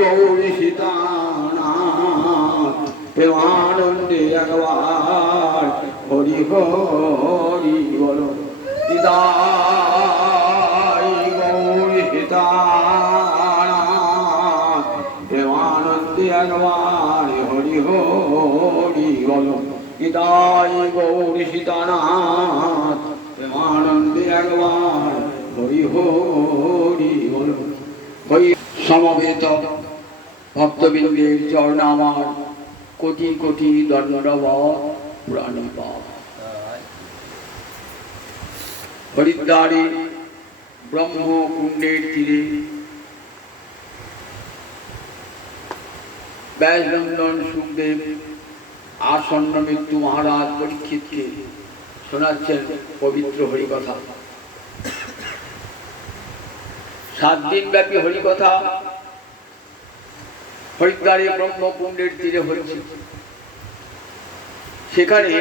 গৌরী সীতানাথ প্রেমানন্দে একবার হরি হরি বলো। নিতাই গৌরী সীতানাথ প্রেমানন্দে একবার হরি হরি বলো। নিতাই গৌরী সীতানাথ প্রেমানন্দে একবার হরি হরি বলো। সমবেত ভক্তবৃন্দের চরণে আমার কোটি কোটি দণ্ডবৎ প্রণাম। হরিদ্বারে ব্রহ্মকুণ্ডের তীরে ব্যাসনন্দন সুখদেব আসন্ন মৃত্যু মহারাজ পরীক্ষিতকে শোনাচ্ছেন পবিত্র হরিকথা। 7 দিন ব্যাপী হরিকথা হরিদ্বারে ব্রহ্মকুণ্ডের তীরে হয়েছে। সেখানে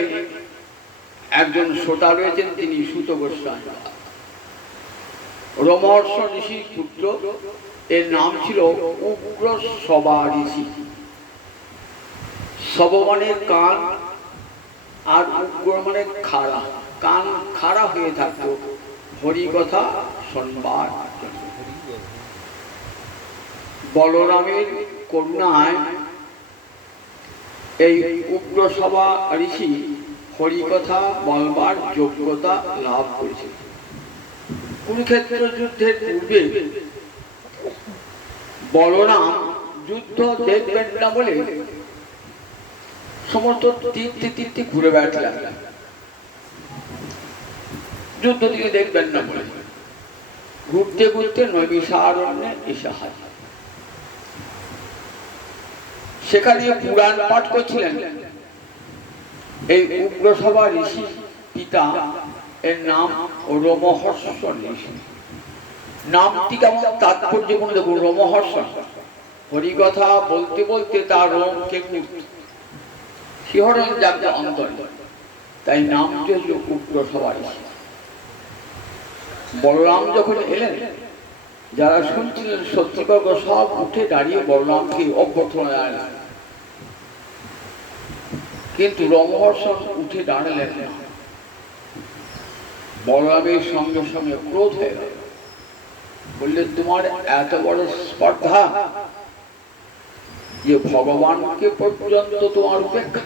একজন শ্রোতা রয়েছেন, তিনি সুত গোস্বামী, রোমহর্ষ ঋষির পুত্র। এর নাম ছিল উগ্র সবা ঋষি। সব মানে কান, আর উগ্র মানে খাড়া। কান খাড়া হয়ে থাকতো হরিকথা শুনবার। বলরামের করুণায় এই উগ্র সভা ঋষি হরিকথা বলবার যোগ্যতা লাভ করেছে। কুরুক্ষেত্র যুদ্ধের পূর্বে বলরাম যুদ্ধ দেখবেন না বলে সমস্ত তীর্থে ঘুরে বেড়াতে, যুদ্ধ দিকে দেখবেন না বলে ঘুরতে ঘুরতে নৈমিষারণ্যে এসে হয়। সেখানে পুরাণ পাঠ করছিলেন এই উগ্রসভা ঋষি পিতা। এর নাম রোমহর্ষ ঋষি। নামটি কেমন তাৎপর্যপূর্ণ দেখুন। রোমহর্ষ, হরিকথা বলতে বলতে তার রোম কেমন শিহরণ জাগত অন্তর, তাই নামটি হল উগ্রসভা ঋষি। বলরাম যখন এলেন, যারা শুনছিলেন সত্যিকার সব উঠে দাঁড়িয়ে বলরামকে অভ্যর্থনা জানালেন, কিন্তু রোমহর্ষণ উঠে দাঁড়ালেন না। বলরামের সঙ্গে সঙ্গে ক্রোধ হয়ে গেল। বললেন, তোমার এত বড় স্পর্ধা যে ভগবানকে পর্যন্ত তোমার উপেক্ষা,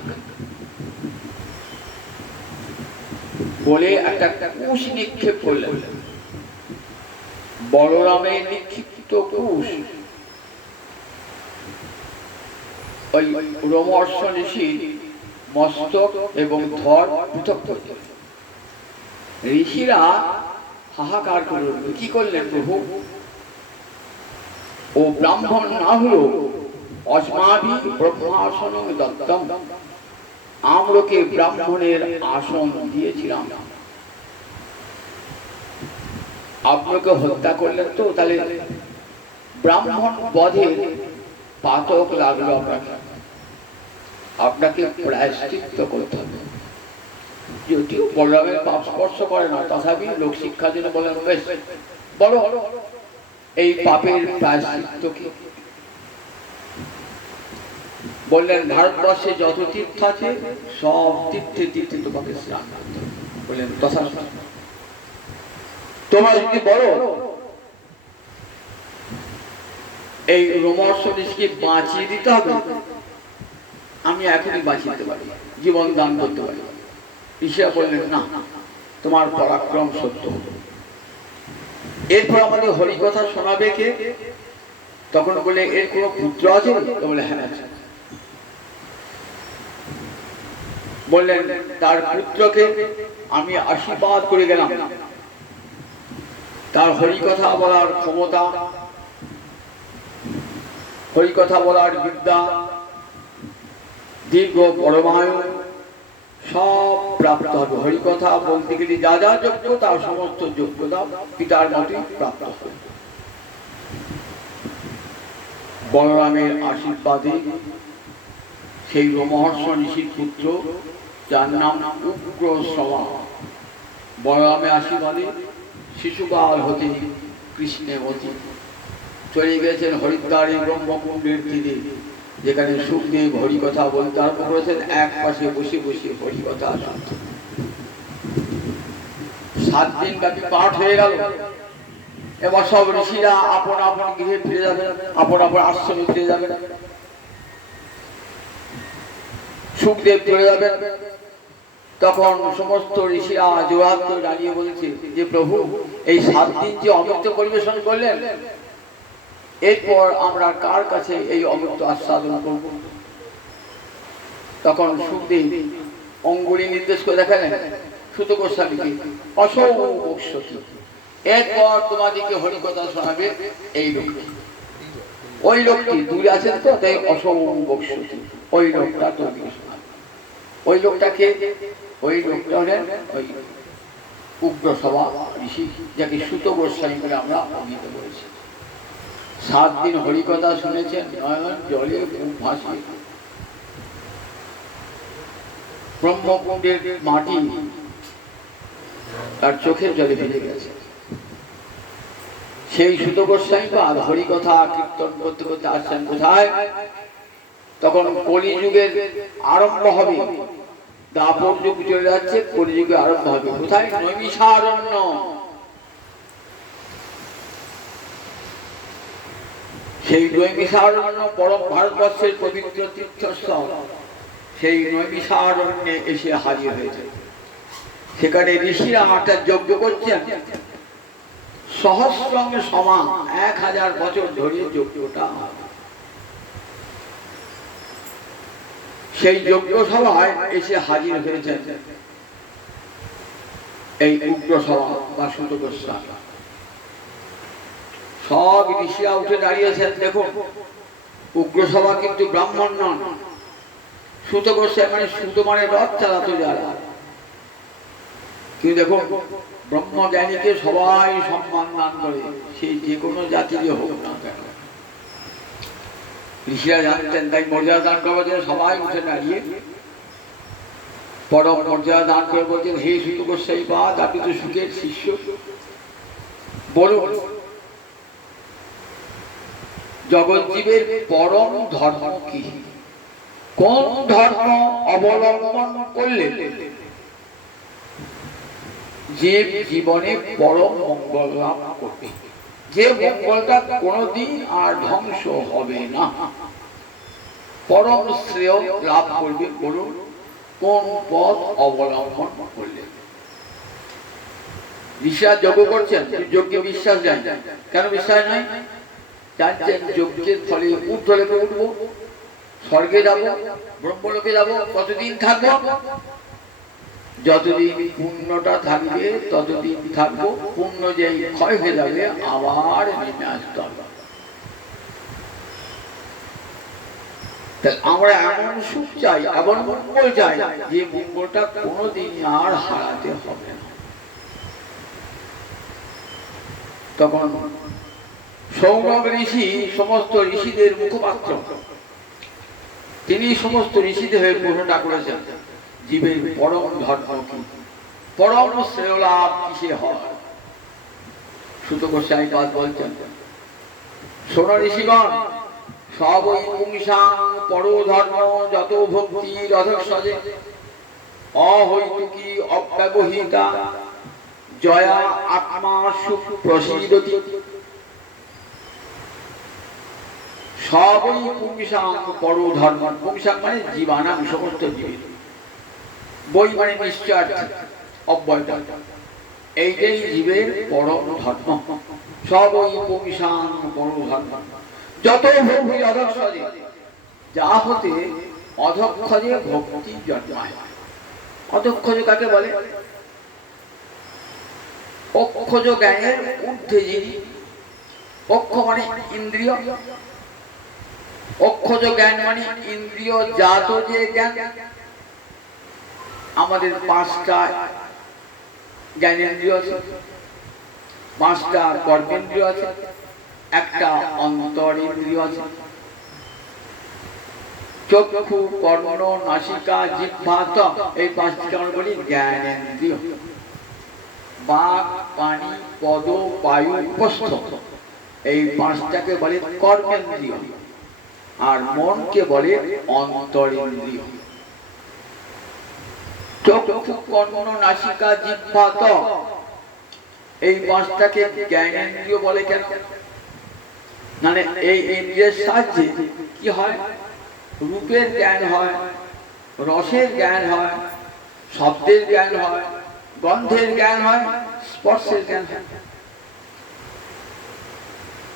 বলে একটা কুশ নিক্ষেপ করলেন। বলরামের নিক্ষিপ্ত কুশ ওই রোমহর্ষ ঋষির মস্তক এবং ধর পৃথক করলেন। ঋষিরা হাহাকার করলেন, কি করলেন প্রভু? ও ব্রাহ্মণ না হলো অস্মাভি ব্রহ্মাসন দত্তম, আমরাকে ব্রাহ্মণের আসন দিয়েছিলাম, আপনাকে হত্যা করলেন, তো তাহলে ব্রাহ্মণ বধে পাতক লাগলো আপনাকে, আপনাকে প্রায়শ্চিত্ত করতে হবে। যদিও বলরামের পাপ স্পর্শ করে না, তথাপি লোক শিক্ষার জন্য বললেন, বেশ বলো এই পাপের প্রায়শ্চিত্ত কি? বললেন, ভারতবর্ষে যত তীর্থ আছে সব তীর্থে তীর্থে তোমাকে স্নান করতে হবে। বললেন, তথা তোমরা যদি বলো এই রোমহর্ষ ঋষিকে বাঁচিয়ে দিতে হবে, আমি এখনই বাঁচিয়ে দিতে পারি, জীবন দান করতে পারি। ঋষিরা বললেন, না, তোমার পরাক্রম সত্য। এরপর আমাদের হরিকথা শোনাবে কে? তখন বলে, এর কোনো পুত্র আছে? বলে, হ্যাঁ আছে। বললেন, তার পুত্রকে আমি আশীর্বাদ করে গেলাম, তার হরিকথা বলার ক্ষমতা, হরিকথা বলার বিদ্যা, দীর্ঘ পরমায়ু সব প্রাপ্ত হবে। হরিকথা বলতে গেলে যা যা যোগ্য, তার সমস্ত যোগ্যতা পিতার মতই প্রাপ্ত হবে। বলরামের আশীর্বাদে সেই রোমহর্ষ ঋষির পুত্র, যার নাম উগ্র সভা, বলরামের আশীর্বাদে শিশুকাল হতে কৃষ্ণের মতি চলে গেছেন হরিদ্বার এই ব্রহ্মকুণ্ডের তীরে, যেখানে সুখদেব হরিকথা বলতে আরম্ভ করেছেন। এক পাশে বসে বসে হরিকথা শুনতেন। 7 দিন ব্যাপী পাঠ হয়ে গেল। এবার সব ঋষিরা আপন আপন গৃহে ফিরে যাবেন, আপন আপন আশ্রমে ফিরে যাবেন। সুখদেব চলে যাবেন। তখন সমস্ত ঋষিরা জোড়হাত করে দাঁড়িয়ে বলছে যে প্রভু, এই 7 দিন যে অমৃত পরিবেশন করলেন, এরপর আমরা কার কাছে এই অমৃত আস্বাদন করব? তখন সুখদেব অঙ্গুলি নির্দেশ করে দেখালেন সুত গোস্বামীকে, অসৌ বক্সতি, এরপর তোমাদেরকে হরিকথা শোনাবে এই লোকটি। ওই লোকটি দূরে আছেন তো, তাই অসৌ বক্সতি, ওই লোকটা তোমাকে শোনাবে। ওই লোকটাকে, ওই লোকটা হলেন ওই উগ্রসভা ঋষি, যাকে সুত গোস্বামী বলে আমরা অভিহিত করেছি। 7 দিন হরিকথা শুনেছেন, নয়ন জলে মুখ ভাসিয়ে। ব্রহ্মকুণ্ডের মাটি তার চোখের জলে ভিজে গেছে। সেই সুত গোস্বামী পাদ হরিকথা কীর্তন করতে করতে আসছেন কোথায়? তখন কলিযুগের আরম্ভ হবে। দাপর যুগ চলে যাচ্ছে, কলিযুগে আরম্ভ হবে কোথায়? নৈমিষারণ্য। সেই নৈমিষারণ্য পরম ভারতবর্ষের পবিত্র তীর্থস্থল। সেই নৈমিষারণ্যে এসে হাজির হয়েছে। সেখানে ঋষিরা একটা যজ্ঞ করছেন, সহস্রং সমান 1000 বছর ধরে যজ্ঞটা। সেই যজ্ঞ সভায় এসে হাজির হয়েছেন এই উগ্রসভা বা সুত গোস্বামী। সব ঋষিরা উঠে দাঁড়িয়েছেন। দেখুন, উগ্রসভা কিন্তু ব্রাহ্মণ নন। সুত গোস্বামী মানে সুত মানে রথ চালাতে যারা। কিন্তু দেখুন, ব্রহ্মজ্ঞানীকে সবাই সম্মান দান করে, সেই যে কোনো জাতিরই হোক না কেন। ঋষিরা জানতেন, তাই মর্যাদা দান করবার জন্য সবাই উঠে দাঁড়িয়ে পরম মর্যাদা দান করে বলছেন, হে সুত গোস্বামী পাদ, আপনি তো সুখের শিষ্য, বলুন জগৎজীবের পরম ধর্ম কি? কোন ধর্ম অবলম্বন করলে যে জীবনে পরম মঙ্গল লাভ করবে, যে মঙ্গলটা কোনদিন আর ধ্বংস হবে না, পরম শ্রেয় লাভ করবে, বলুন কোন পথ অবলম্বন করলে? ঋষিরা যজ্ঞ করছেন, যজ্ঞে বিশ্বাস যায়। কেন বিশ্বাস নাই? জানছেন যজ্ঞের ফলে ঊর্ধ্বলোকে উঠবো, স্বর্গে যাব, ব্রহ্মলোকে যাব। কতদিন থাকবো? যতদিন পুণ্যটা থাকবে ততদিন থাকবো। পুণ্য যেই ক্ষয় হয়ে যাবে আবার নেমে আসতে হবে। আমরা এমন সুখ চাই, এমন মঙ্গল চাই, যে মঙ্গলটা কোনোদিন আর হারাতে হবে না। তখন সৌনক ঋষি সমস্ত ঋষিদের মুখপাত্র, তিনি সমস্ত ঋষিদের হয়ে প্রশ্নটা করেছেন, জীবের পরম ধর্ম কি, পরম শ্রেয় লাভ কিসে হয়? সুত গোস্বামী পাদ বলছেন, শোন ঋষিগণ, সবই পুংসাং পরো ধর্ম যত ভক্তি রথসজে অহৈতুকী অব্যবহিতা জয়া আত্মা সুপ্রসীদতি। সবই পুংসাং পরো ধর্ম। পুংসাং মানে জীবানাং, সমস্ত জীব। বই মানে নিশ্চয়, অব্যয়, এইটাই জীবের পরম ধর্ম। সবই পুংসাং পরো ধর্ম যত ভক্তি অধক্ষজে, যা হতে অধক্ষজে ভক্তি জন্মায়। অধক্ষজ কাকে বলে? অক্ষজ জ্ঞানের ঊর্ধ্বে যিনি। অক্ষ মানে ইন্দ্রিয়, অক্ষজ জ্ঞান মানে ইন্দ্রিয় জাত যে জ্ঞান। আমাদের 5টা জ্ঞানেন্দ্রিয় আছে, 5টা কর্মেন্দ্রিয় আছে, একটা অন্তরেন্দ্রিয় আছে। চক্ষু, কর্ণ, নাসিকা, জিহ্বা, ত্বক, এই 5টিকে আমরা বলি জ্ঞানেন্দ্রিয়। বাক, পানি, পদ, বায়ু, উপস্থ, এই পাঁচটাকে বলে কর্মেন্দ্রিয়, আর মনকে বলে অন্তরেন্দ্রিয়। চক্ষু, কর্ণ, নাসিকা, জিহ্বা, ত্বক, এই পাঁচটাকে জ্ঞানেন্দ্রিয় বলে কেন? মানে এই ইন্দ্রিয়ের সাহায্যে কি হয়? রূপের জ্ঞান হয়, রসের জ্ঞান হয়, শব্দের জ্ঞান হয়, গন্ধের জ্ঞান হয়, স্পর্শের জ্ঞান হয়।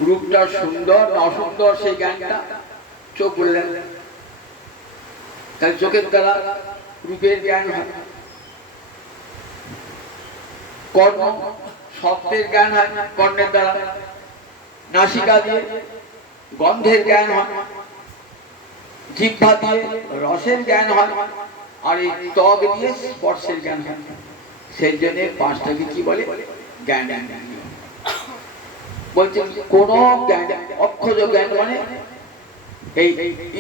রূপটা সুন্দর না অসুন্দর সেই জ্ঞানটা চোখ বললেন, তাহলে চোখের দ্বারা রূপের জ্ঞান হয়। কর্ণ, শব্দের জ্ঞান হয় কর্ণের দ্বারা, নাসিকা দিয়ে গন্ধের জ্ঞান হয়, জিহ্বা দিয়ে রসের জ্ঞান হয়, আর এই ত্বক দিয়ে স্পর্শের জ্ঞান হয়। সেই জন্য পাঁচটাকে কি বলে? জ্ঞান। বলছে কোন জ্ঞান, অক্ষজ জ্ঞান মানে এই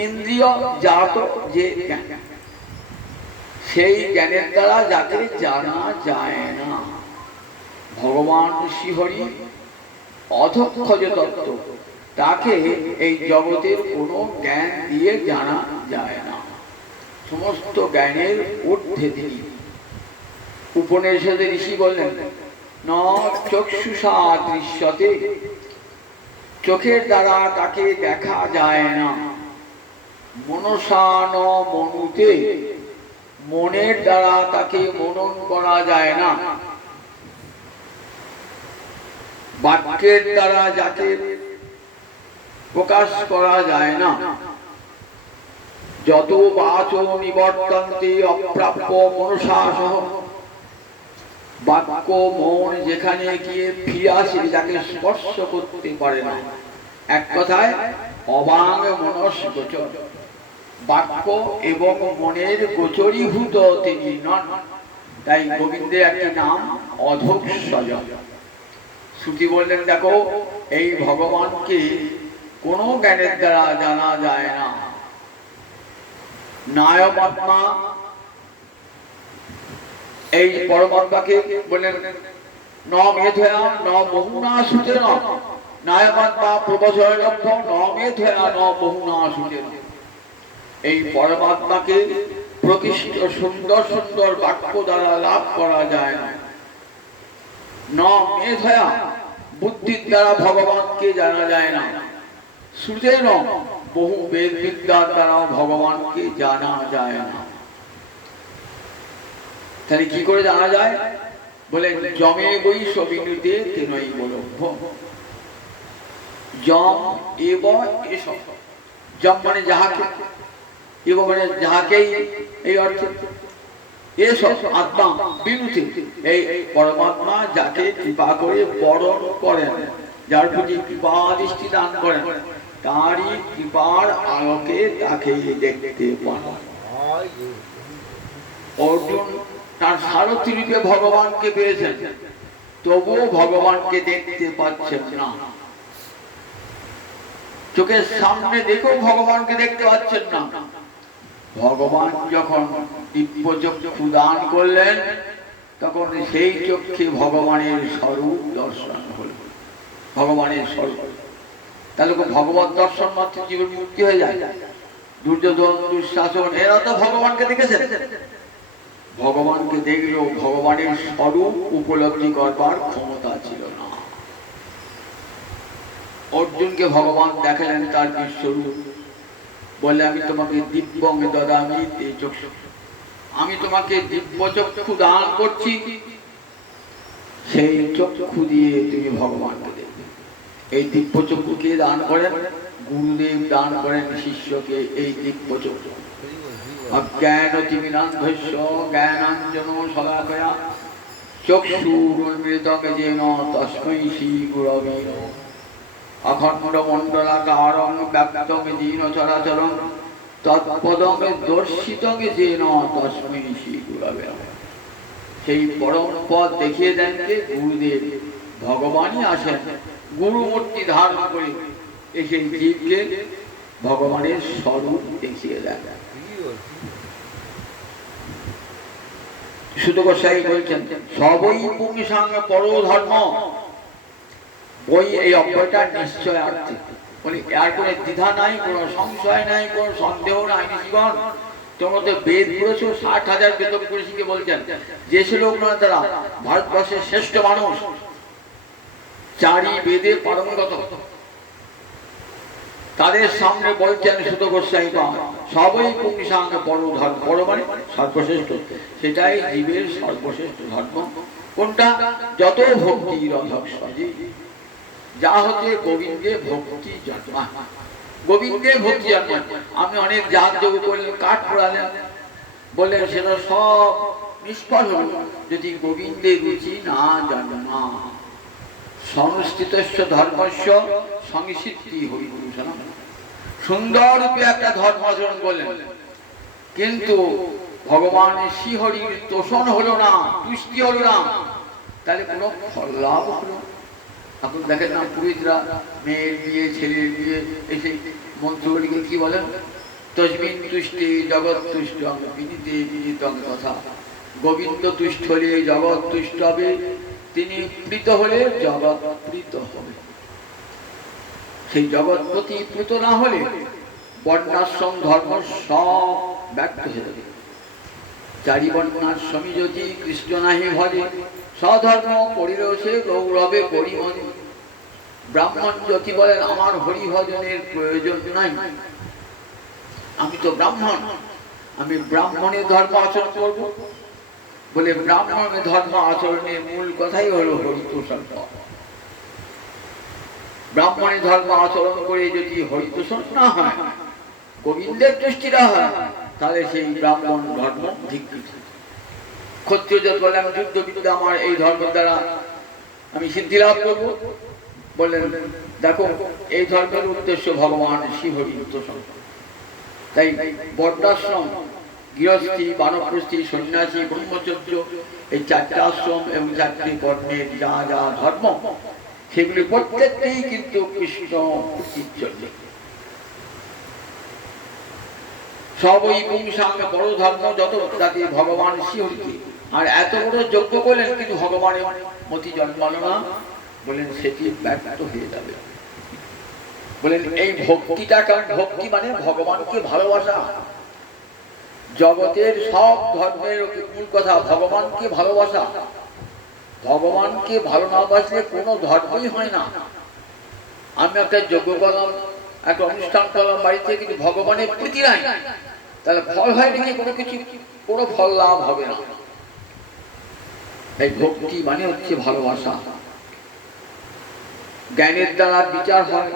ইন্দ্রিয় জাত যে জ্ঞান, সেই জ্ঞানের দ্বারা যাকে জানা যায় না। ভগবান শ্রীহরি অধক্ষজ তত্ত্ব, তাকে এই জগতের কোনো জ্ঞান দিয়ে জানা যায় না। সমস্ত জ্ঞানের ঊর্ধ্বে তিনি। উপনিষদে ঋষি বললেন, ন চক্ষুষা দৃশ্যতে, চোখের দ্বারা তাকে দেখা যায় না। মনসা ন মনুতে, মনের দ্বারা তাকে মনন করা যায় না। বাক্যের দ্বারা যাকে প্রকাশ করা যায় না। যত বাচো নিবর্তন্তে অপ্রাপ্য মনসা সহ, বাক্য মন যেখানে গিয়ে ফিরে আসে যাকে স্পর্শ করতে পারে না। এক কথায় অবাঙ্গ মনস গোচর, বাক্য এবং মনের গোচরীভূত তিনি নন। তাই গোবিন্দের একটি নাম অধক্ষজ। শ্রুতি বললেন, দেখো এই ভগবানকে কোন জ্ঞানের দ্বারা জানা যায় না। নায়মাত্মা, এই পরমাত্মাকে বললেন ন মেধয়া ন বহুনা সূচেন, নায়মাত্মা প্রবচনলভ্য ন মেধয়া ন বহুনা সূচেন। এই পরমাত্মাকে প্রকৃষ্ট সুন্দর সুন্দর বাক্য দ্বারা লাভ করা যায় না। ন মেধয়া, বুদ্ধির দ্বারা ভগবানকে জানা যায় না। সূচেন, বহু বেদ বিদ্যার দ্বারা ভগবানকে জানা যায় না। তাহলে কি করে জানা যায়? বলে যমে বৈ সবিনুতে তেনই বলভ্য। যম এব এসব, যম মানে যাহাকে, এব মানে যাহাকেই, এই অর্থে। এসব আত্মা বিনুতে, এই পরমাত্মা যাকে কৃপা করে বরণ করেন, যার প্রতি কৃপা দৃষ্টি দান করেন, তারই কৃপার আলোকে তাকে দেখতে পান। অর্জুন তার সারথি রূপে ভগবানকে পেয়েছেন, তবুও ভগবানকে দেখতে পাচ্ছেন না। চোখের সামনে দেখেও ভগবানকে দেখতে পাচ্ছেন না। ভগবান যখন দিব্য চক্ষু দান করলেন, তখন সেই চক্ষে ভগবানের স্বরূপ দর্শন হল। ভগবানের স্বরূপ, তাহলে ভগবত দর্শন মাত্র জীবন মুক্তি হয়ে যায়। দুর্যোধন, দুঃশাসন, এরা তো ভগবানকে দেখেছেন। ভগবানকে দেখলেও ভগবানের স্বরূপ উপলব্ধি করবার ক্ষমতা ছিল না। অর্জুনকে ভগবান দেখালেন তার বিশ্বরূপ, বলে আমি তোমাকে দিব্যং দদামি তে চক্ষু, আমি তোমাকে দিব্য চক্ষু দান করছি, সেই চক্ষু দিয়ে তুমি ভগবানকে দেখবে। এই দিব্য চক্ষু কে দান করেন? গুরুদেব দান করেন শিষ্যকে এই দিব্য চক্ষু। অজ্ঞানতিমিরান্ধস্য জ্ঞানাঞ্জন শলাকয়া চক্ষুরুন্মিলিতং যেন তস্मै শ্রী গুরবে নমঃ। অখণ্ড মণ্ডলাকারং ব্যাপ্তং যেন চরাচরং তৎপদং দর্শিতং যেন তস্मै শ্রী গুরবে নমঃ। সেই পরম পদ দেখিয়ে দেন কে? গুরুদেব। ভগবানই আসেন গুরুমূর্তি ধারণ করে, এসে জীবকে ভগবানের স্বরূপ দেখিয়ে দেন। সুত গোসাই বলছেন, সবই পুংসাং পরধর্ম, ওই এই অব্যয়টা নিশ্চয় আছে বলি, আর কোনো দ্বিধা নাই, কোনো সংশয় নাই, কোনো সন্দেহ নাই। নিষ্কণ তোমরা তো বেদ পড়েছো, 60,000 বেদ করে শিখে বলছেন যে শ্লোক নয় তারা ভারতবর্ষের শ্রেষ্ঠ মানুষ, চারি বেদে পারঙ্গত, তাদের সামনে বলছেন সুত গোস্বামী সবই পুংসাঙ্গ বড় ধর্ম, বড় মানে সর্বশ্রেষ্ঠ, সেটাই জীবের সর্বশ্রেষ্ঠ ধর্ম। কোনটা? যত ভক্তি রধক্সজি, যা হচ্ছে গোবিন্দে ভক্তি জন্মা, গোবিন্দে ভক্তি জন্মা। আমি অনেক জাত যোগ করলেন, কাঠ পোড়ালেন, বললেন সেটা সব নিষ্ফল হল যদি গোবিন্দে রুচি না জন্মা। সংস্থিতস্য ধর্মস্য সংসিদ্ধি হরিপুরুষাণ, সুন্দর রূপে একটা ধর্ম আচরণ করলেন, কিন্তু ভগবান শ্রীহরির তোষণ হলো না, তুষ্টি হলো না, তাহলে কোনো ফল লাভ হলো। এখন দেখেন না পুরোহিতরা মেয়ের বিয়ে, ছেলের বিয়ে, এসে মন্ত্রগুলিকে কি বলেন? তস্মিন তুষ্টে জগৎ তুষ্ট বিনীতে বিনীতং তথা, গোবিন্দ তুষ্ট হলে জগৎ তুষ্ট হবে, তিনি প্রীত হলে জগৎ প্রীত হবে। সেই জগৎপতি প্রীত না হলে বর্ণাশ্রম ধর্ম সব ব্যর্থ হয়ে যাবে। চারি বর্ণাশ্রমী যদি কৃষ্ণ নাহি ভজে, স্বধর্ম পরিরসে গৌরবে পরিমণি। ব্রাহ্মণ যদি বলেন আমার হরিভজনের প্রয়োজন নাই, আমি তো ব্রাহ্মণ, আমি ব্রাহ্মণের ধর্ম আচরণ করব, বলে ব্রাহ্মণের ধর্ম আচরণের মূল কথাই হলো হরিতোষণ। ব্রাহ্মণের ধর্ম আচরণ করে যদি হরিতোষণ না হয়, গোবিন্দের তুষ্টি না হয়, তাহলে সেই ব্রাহ্মণ ধর্ম ধিক্কৃত। ক্ষত্রিয় যদি বলে আমি যুদ্ধবিদ্যা, আমার এই ধর্মের দ্বারা আমি সিদ্ধি লাভ করব, বললেন দেখো এই ধর্মের উদ্দেশ্য ভগবান শ্রীহরির তোষণ। তাই বর্ণাশ্রম, গৃহস্থী, বানপ্রস্থী, সন্ন্যাসী, ব্রহ্মচর্য, এই 4টে আশ্রম এবং 4টি বর্ণের যা যা ধর্ম, সেগুলি প্রত্যেকটাই কিন্তু কৃষ্ণ চর্য। সবই পুংসাঙ্গ বড় ধর্ম যত, যাতে ভগবান শ্রীহরিকে, আর এত বড় যজ্ঞ করলেন কিন্তু ভগবানের মতি জন্মালো না, বলেন সেটি ব্যর্থ হয়ে যাবে। বলেন এই ভক্তিটা, কারণ ভক্তি মানে ভগবানকে ভালোবাসা। জগতের সব ধর্মের মূল কথা ভগবানকে ভালোবাসা। ভগবানকে ভালো না বাসলে কোনো ধর্মই হয় না। আমি একটা যজ্ঞ করলাম, একটা অনুষ্ঠান করলাম বাড়িতে, কিন্তু ভগবানের প্রীতি নাই, তাহলে ফল হয় নাকি? কোনো কিছু, কোনো ফল লাভ হবে না। এই ভক্তি মানে হচ্ছে ভালোবাসা। জ্ঞানের দ্বারা বিচার হয়,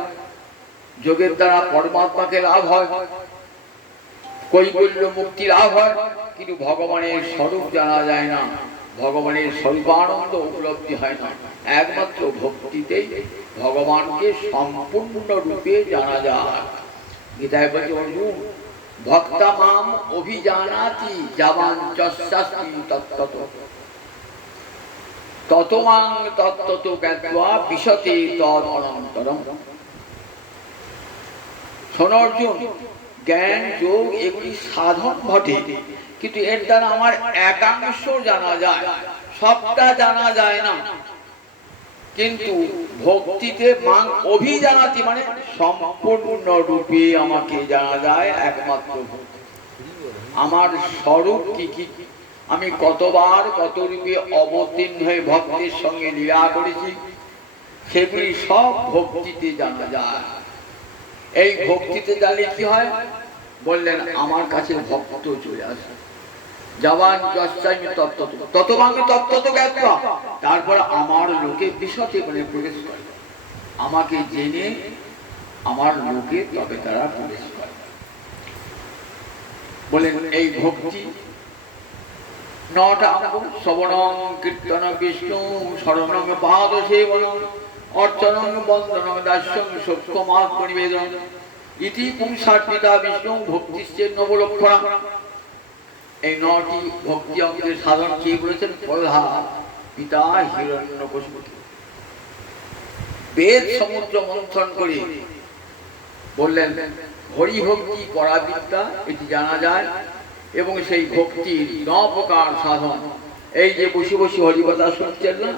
যোগের দ্বারা পরমাত্মাকে লাভ হয়, কৈবল্য মুক্তি লাভ হয়, কিন্তু ভগবানের স্বরূপ জানা যায় না, ভগবানের স্বরূপানন্দ উপলব্ধি হয় না। একমাত্র ভক্তিতেই ভগবানকে সম্পূর্ণ রূপে জানা যায়। গীতায় বলছে অর্জুন ভক্তা মাম অভিজানাতি যাবান যস্যাস্মি তত্তত ততমাং তত্তত জ্ঞাত্বা বিশতে তদ অনন্তরম। শোনো অর্জুন, জ্ঞান যোগ এগুলি সাধন ঘটে, কিন্তু এর দ্বারা আমার একাংশ জানা যায়, সবটা জানা যায় না। কিন্তু ভক্তিতে মান অভিজানাতি মানে সম্পূর্ণ রূপে আমাকে জানা যায় একমাত্র ভক্তি। আমার স্বরূপ কি কি, আমি কতবার কত রূপে অবতীর্ণ হয়ে ভক্তের সঙ্গে লীলা করেছি, সেগুলি সব ভক্তিতে জানা যায়। এই ভক্তিতে জানলে কি হয়? বললেন আমার কাছে ভক্ত চলে আসে। জবান যস্যামি তত্ত্বত ততমাঙ্গি তত্ত্বত জ্ঞাত্বা, তারপর আমার লোকে বিশতে বলে প্রবেশ করে, আমাকে জেনে আমার লোকে তবে তারা প্রবেশ করে। বলেন এই ভক্তি 9টা অঙ্গ: শ্রবণং কীর্তন বিষ্ণু শরণং পাদ সেবনং অর্চনং বন্দনং দাস্যং সত্যমাত্মনিবেদন ইতি পুংসার্পিতা বিষ্ণু ভক্তিশ্চে নবলক্ষণা। এই 9টি ভক্তি অঙ্গের সাধন কে বলেছেন? প্রহ্লাদ পিতা হিরণ্যকশিপু। বেদ সমুদ্র মন্থন করে বললেন হরি ভক্তি করা বিদ্যা, এটি জানা যায়। এবং সেই ভক্তির 9 প্রকার সাধন, এই যে বসে বসে হরিকথা শুনছেন না,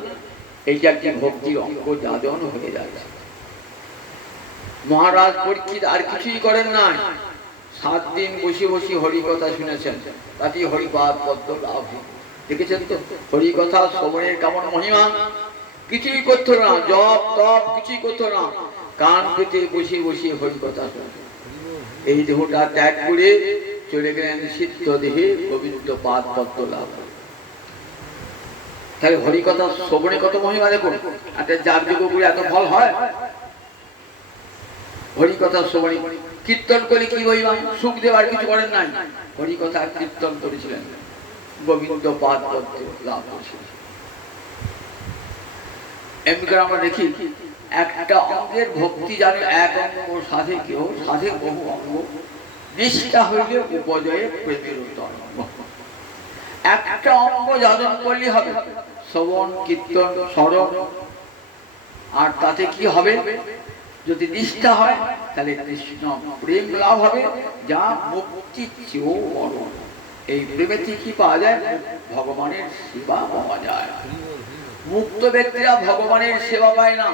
এইটা একটি ভক্তির অঙ্গ যাজন হয়ে যাচ্ছে। মহারাজ পরীক্ষিত আর কিছুই করেন না, 7 দিন বসে বসে হরিকথা শুনেছেন, তাতে হরিপাদ পদ্ম লাভ। দেখেছেন তো হরিকথা শ্রবণের কেমন মহিমা। কিছুই করতো না, জপ তপ কিছুই করতো না, কান পেতে বসে বসে হরিকথা শুনতেন। এই দেহটা ত্যাগ করে চলে গেলেন সিদ্ধ দেহে গোবিন্দ পাদ পদ্ম লাভ। তাহলে হরিকথা শ্রবণে কত মহিমা দেখুন। একটা যাগযজ্ঞ করে এত ফল হয়? হরিকথা শ্রবণে কীর্তন করে কি মহিমা। সুখদেব আর কিছু করেন নাই, হরিকথা কীর্তন করেছিলেন, গোবিন্দ পাদ পদ্ম লাভ করেছিলেন। এমনি করে আমরা দেখি একটা অঙ্গের ভক্তি জানে এক অঙ্গ সাধে, কেউ সাধে বহু অঙ্গ, নিষ্ঠা হইলে উপজয়ে প্রেমের তরঙ্গ। একটা অঙ্গ যাদন করলে হবে, শ্রবণ কীর্তন স্মরণ। আর তাতে কি হবে? যদি নিষ্ঠা হয় তাহলে কৃষ্ণ প্রেম লাভ হবে, যা মুক্তি চেয়েও বড়। এই প্রেমেতে কি পাওয়া যায়? ভগবানের সেবা পাওয়া যায়। মুক্ত ব্যক্তিরা ভগবানের সেবা পায় না,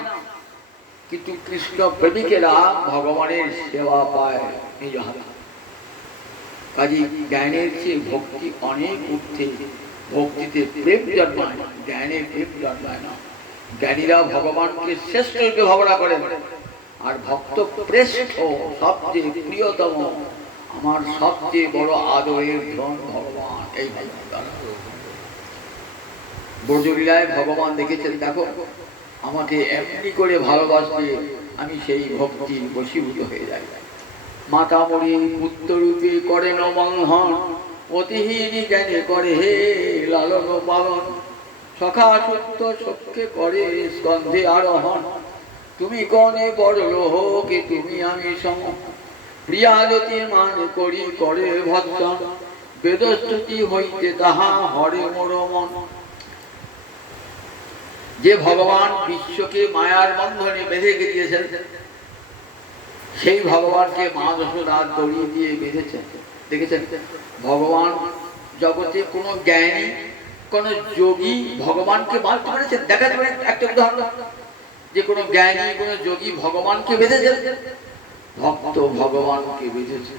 কিন্তু কৃষ্ণ প্রেমিকেরা ভগবানের সেবা পায় নিজ হাতে। কাজে জ্ঞানের চেয়ে ভক্তি অনেক ঊর্ধ্বে। ভক্তিতে প্রেম জন্মায়, জ্ঞানে প্রেম জন্মায় না। জ্ঞানীরা ভগবানকে শ্রেষ্ঠ রূপে ভাবনা করেন, আর ভক্ত শ্রেষ্ঠ, সবচেয়ে প্রিয়তম, আমার সবচেয়ে বড় আদরের ধন ভগবান। এই ব্রজলীলায় ভগবান দেখেছেন, দেখো আমাকে এমনি করে ভালোবাসলে আমি সেই ভক্তি বশীভূত হয়ে যাই। মাতা মরি পুত্র রূপে করে নমন্ধন, অতিহীন জ্ঞানে করে হে লালন পালন। সখা সত্য সখকে করে স্কন্ধে আরোহণ, তুমি কনে বড় লোকে তুমি আমি সম। প্রিয়ালতি মান করি করে ভৎসন, বেদস্তুতি হইতে তাহা হরে মোর মন। যে ভগবান বিশ্বকে মায়ার বন্ধনে বেঁধে গিয়েছেন, সেই ভগবানকে মা যশোদা দড়ি দিয়ে বেঁধেছেন। দেখেছেন ভগবান জগতে কোন জ্ঞানী, কোন যোগী ভগবানকে বাঁধতে পেরেছেন? দেখাতে পারেন একটা উদাহরণ, যে কোন জ্ঞানী কোন যোগী ভগবানকে বেঁধেছেন? ভক্ত ভগবানকে বেঁধেছে,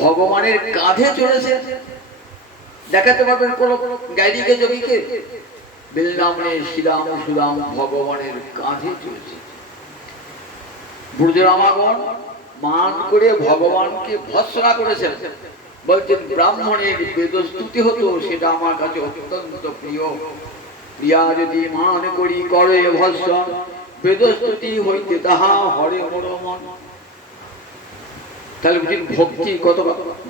ভগবানের কাঁধে চলেছে। দেখাতে পারবেন কোন জ্ঞানীকে যোগীকে? বৃন্দাবনে শ্রীরাম সুরাম ভগবানের কাঁধে চলেছে। ব্রজরামাগণ মান করে ভগবানকে ভৎসনা করেছেন, বলছেন ব্রাহ্মণের বেদস্তুতি হতো, সেটা আমার কাছে অত্যন্ত প্রিয়। প্রিয়া যদি মান করি করে ভৎসন, বেদস্তুতি হইতে তাহা হরে মোর মন। তাহলে ভক্তি কত,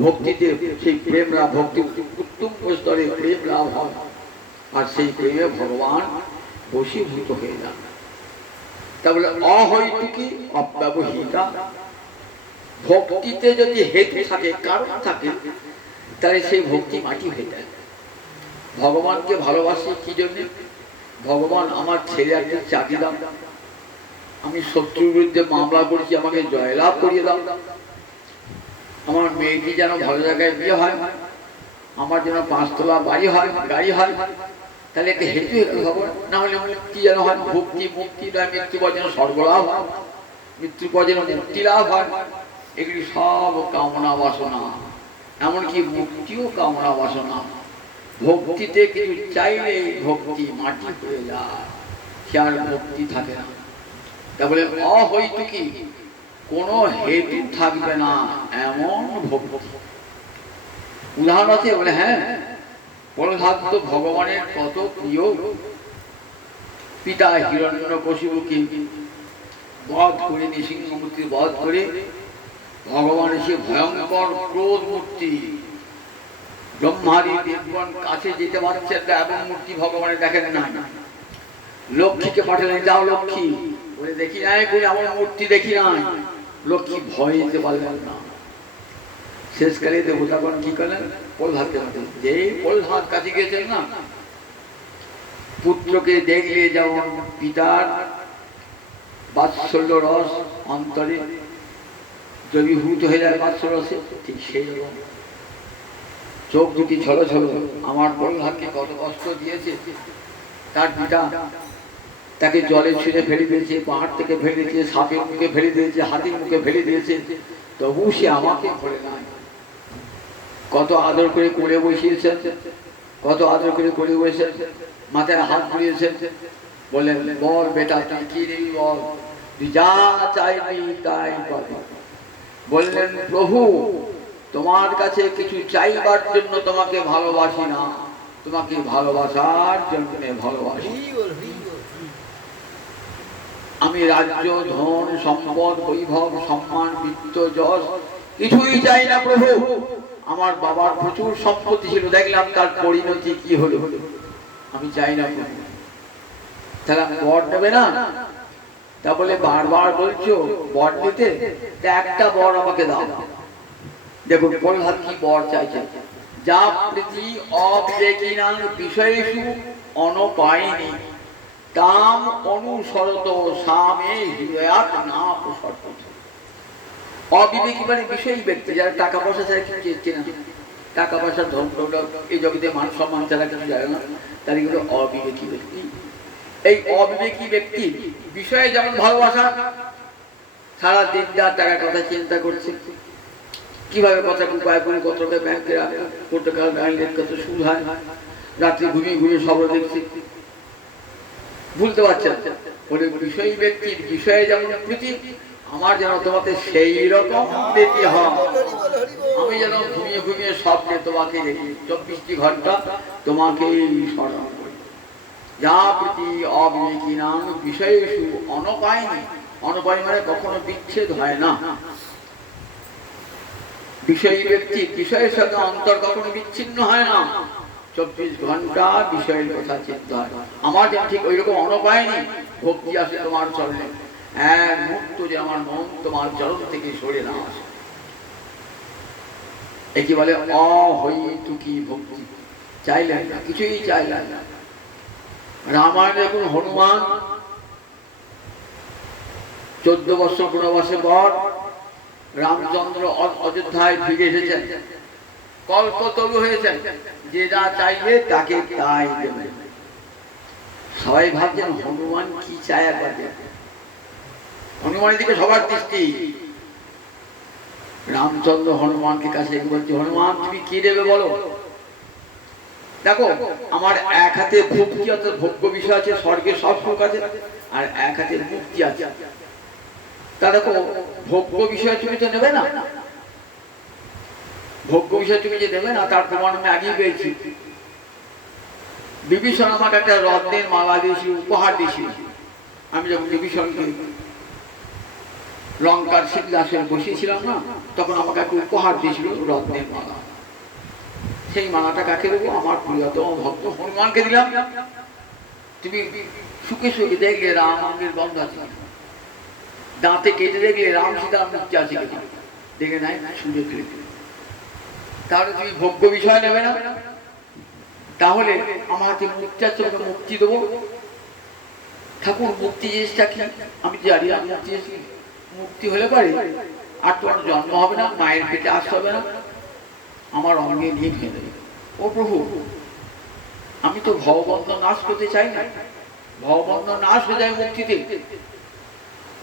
ভক্তিতে সেই প্রেম লাভ, ভক্তি উত্তম স্তরে প্রেম লাভ হয়, আর সেই প্রেমে ভগবান বশীভূত হয়ে যান। তা বলে অহৈতুকী অব্যবহিতা। ভক্তিতে যদি হেতু থাকে, কারণ থাকে, তাহলে সেই ভক্তি মাটি হয়ে যায়। ভগবানকে ভালোবাসি কি জন্য? ভগবান আমার ছেলে একটা চাকরি দাও, আমি শত্রুর বিরুদ্ধে মামলা করছি, আমাকে জয়লাভ করিয়ে দাও। আমার মেয়েটি যেন ভালো জায়গায় বিয়ে হয়, আমার যেন 5 তলা বাড়ি হয়, গাড়ি হয়। তাহলে একটা হেতু হেতু ভগবান, না হলে মুক্তি যেন হয়। ভক্তি মুক্তি নয়, মৃত্যু পর যেন স্বর্গলাভ হয়, মৃত্যুর পর যেন মুক্তি লাভ হয়। এগুলি সব কামনা বাসনা, এমনকি মুক্তিও কামনা বাসনা। ভক্তিতে কিছু চাইলেই ভক্তি মাটি হয়ে যায়, সে আর ভক্তি থাকে না। তা বলে অহৈতুকী, কোনো হেতু থাকবে না এমন ভক্তি। উদাহরণ আছে? বলে হ্যাঁ, প্রহ্লাদ তো ভগবানের কত প্রিয়। পিতা হিরণ্যকশিপুকে বধ করে, নৃসিংহমূর্তির বধ করে, ভগবান এসে ভয়ঙ্কর ক্রোধ মূর্তি, ব্রহ্মাদি দেবগণ কাছে যেতে পারছেন না, এমন মূর্তি ভগবানের দেখেন না। লক্ষ্মীকে পাঠালেন, যাও লক্ষ্মী, বলে দেখি নাই, বলে আমার মূর্তি দেখি নাই। লক্ষ্মী ভয় যেতে পারলেন না। শেষকালে দেবতাগণ কি করলেন? প্রহ্লাদকে পাঠালেন। যেই প্রহ্লাদ কাছে গিয়েছেন না, পুত্রকে দেখলে যেমন পিতার বাৎসল্য রস অন্তরে দ্রবীভূত হয়ে যায় বাৎসল্য রসে, ঠিক সেই রকম চোখ দুটি ছলো ছলো। আমার প্রহ্লাদকে কত কষ্ট দিয়েছে, তার পিতা তাকে জলে ছিঁড়ে ফেলে দিয়েছে, পাহাড় থেকে ফেলে দিয়েছে, সাপের মুখে ফেলে দিয়েছে, হাতির মুখে ফেলে দিয়েছে, তবু সে আমাকে ভোলে নাই। কত আদর করে কোলে বসিয়েছেন, কত আদর করে কোলে বসেছেন, মাথায় হাত বুলিয়েছেন, বললেন বল বেটা তুই কি নিবি বল, তুই যা চাইবি তাই পাবি। বললেন প্রভু তোমার কাছে কিছু চাইবার জন্য তোমাকে ভালোবাসি না, তোমাকে ভালোবাসার জন্য ভালোবাসি। আমি রাজ্য ধন সম্পদ বৈভব সম্মান বিত্ত যশ কিছুই চাই না প্রভু। আমার বাবার প্রচুর সম্পত্তি ছিল, দেখলাম তার পরিণতি কি হলো, আমি চাই না প্রভু। তাহলে বর নেবে না? তা বলে বারবার বলছো বর নিতে, একটা বর আমাকে দাও। দেখুন প্রহ্লাদ কি বর চাইছে, যা প্রীতি অবিবেকিনাং বিষয়েষু অনপায়িনী তাম অনুসরত সামে হৃদয়াৎ না প্রসরত। অবিবেকী মানে বিষয়ী ব্যক্তি, যারা টাকা পয়সা ছাড়া কিছু চেয়েছে না, টাকা পয়সা ধন দৌলত এই জগতে মান সম্মান ছাড়া কিছু যায় না, তার এগুলো অবিবেকী ব্যক্তি। এই অবিবেকী ব্যক্তি বিষয়ে যেমন ভালোবাসা, সারা দিন যার টাকার কথা চিন্তা করছে, কিভাবে কথা উপায় করে কত টাকা ব্যাংকে কত টাকা ব্যাংকের কত সুদ হয়, রাত্রি ঘুমিয়ে ঘুমিয়ে স্বপ্ন দেখছে, ভুলতে পারছেন। বলে বিষয়ী ব্যক্তির বিষয়ে যেমন প্রীতি, আমার যেন তোমাকে সেই রকম প্রীতি হয়। আমি যেন ঘুমিয়ে ঘুমিয়ে স্বপ্নে তোমাকে দেখি, 24টি ঘন্টা তোমাকেই স্মরণ করি। যা প্রীতি অবিবেকিনাং বিষয়েষু অনপায়িনী, অনপায়ী মানে কখনো বিচ্ছেদ হয় না। বিষয়ী ব্যক্তি বিষয়ের সাথে অন্তর কখনো বিচ্ছিন্ন হয় না, 24 ঘন্টা বিষয়ের কথা চিন্তা হয়। আমার যেন ঠিক ওই রকম অনপায়িনী ভক্তি আসে তোমার চরণে, এক মুহূর্ত যে আমার মন তোমার চরণ থেকে সরে না আসে। একে বলে অহৈতুকী ভক্তি। চাইলেন না, কিছুই চাইলেন না। রামায়ণ দেখুন, হনুমান 14 বছর বনবাসের পর রামচন্দ্র অযোধ্যায় ফিরে এসেছেন, কল্পতরু হয়েছেন, যে যা চাইবে তাকে তাই দেবে। সবাই ভাবছেন হনুমান কি চায়, একবার হনুমানের দিকে সবার দৃষ্টি। রামচন্দ্র হনুমানকে কাছে বলছে, হনুমান তুমি কি দেবে বলো। দেখো আমার এক হাতে ভক্তি অর্থাৎ ভোগ্য বিষয় আছে, স্বর্গের সব সুখ আছে, আর এক হাতে মুক্তি আছে। তা দেখো ভোগ্য বিষয় তুমি তো নেবে না, ভোগ্য বিষয় তুমি যে দেবে না তার প্রমাণ আমি আগেই পেয়েছি। বিভীষণ আমাকে একটা রত্নের মালা দিয়েছিল, উপহার দিয়েছিল। আমি যখন বিভীষণকে লঙ্কার সিংহাসনে বসিয়েছিলাম না, তখন আমাকে একটা উপহার দিয়েছিল রত্নের মালা। সেই মালাটা কাকে দেবো? আমার প্রিয়তম ভক্ত হনুমানকে দিলাম। তুমি সুখে সুখে দেখলে রামের গন্ধ আছে, দাঁতে কেটে দেখলে রাম সীতার মুক্তি আছে কিনা দেখে নাই, সুযোগ দেখলে। তাহলে তুমি ভোগ্য বিষয় নেবে না, তাহলে আমার হাতে মুক্তি আছে, মুক্তি দেবো। ঠাকুর মুক্তি জিনিসটা কি আমি জানি না। মুক্তি মুক্তি হলে পারে আর তোমার জন্ম হবে না, মায়ের পেটে আসতে হবে না, আমার অঙ্গে নিয়ে খেয়ে দেবে। ও প্রভু, আমি তো ভববন্ধন নাশ করতে চাই না, ভববন্ধন নাশ হয়ে যায় মুক্তিতে।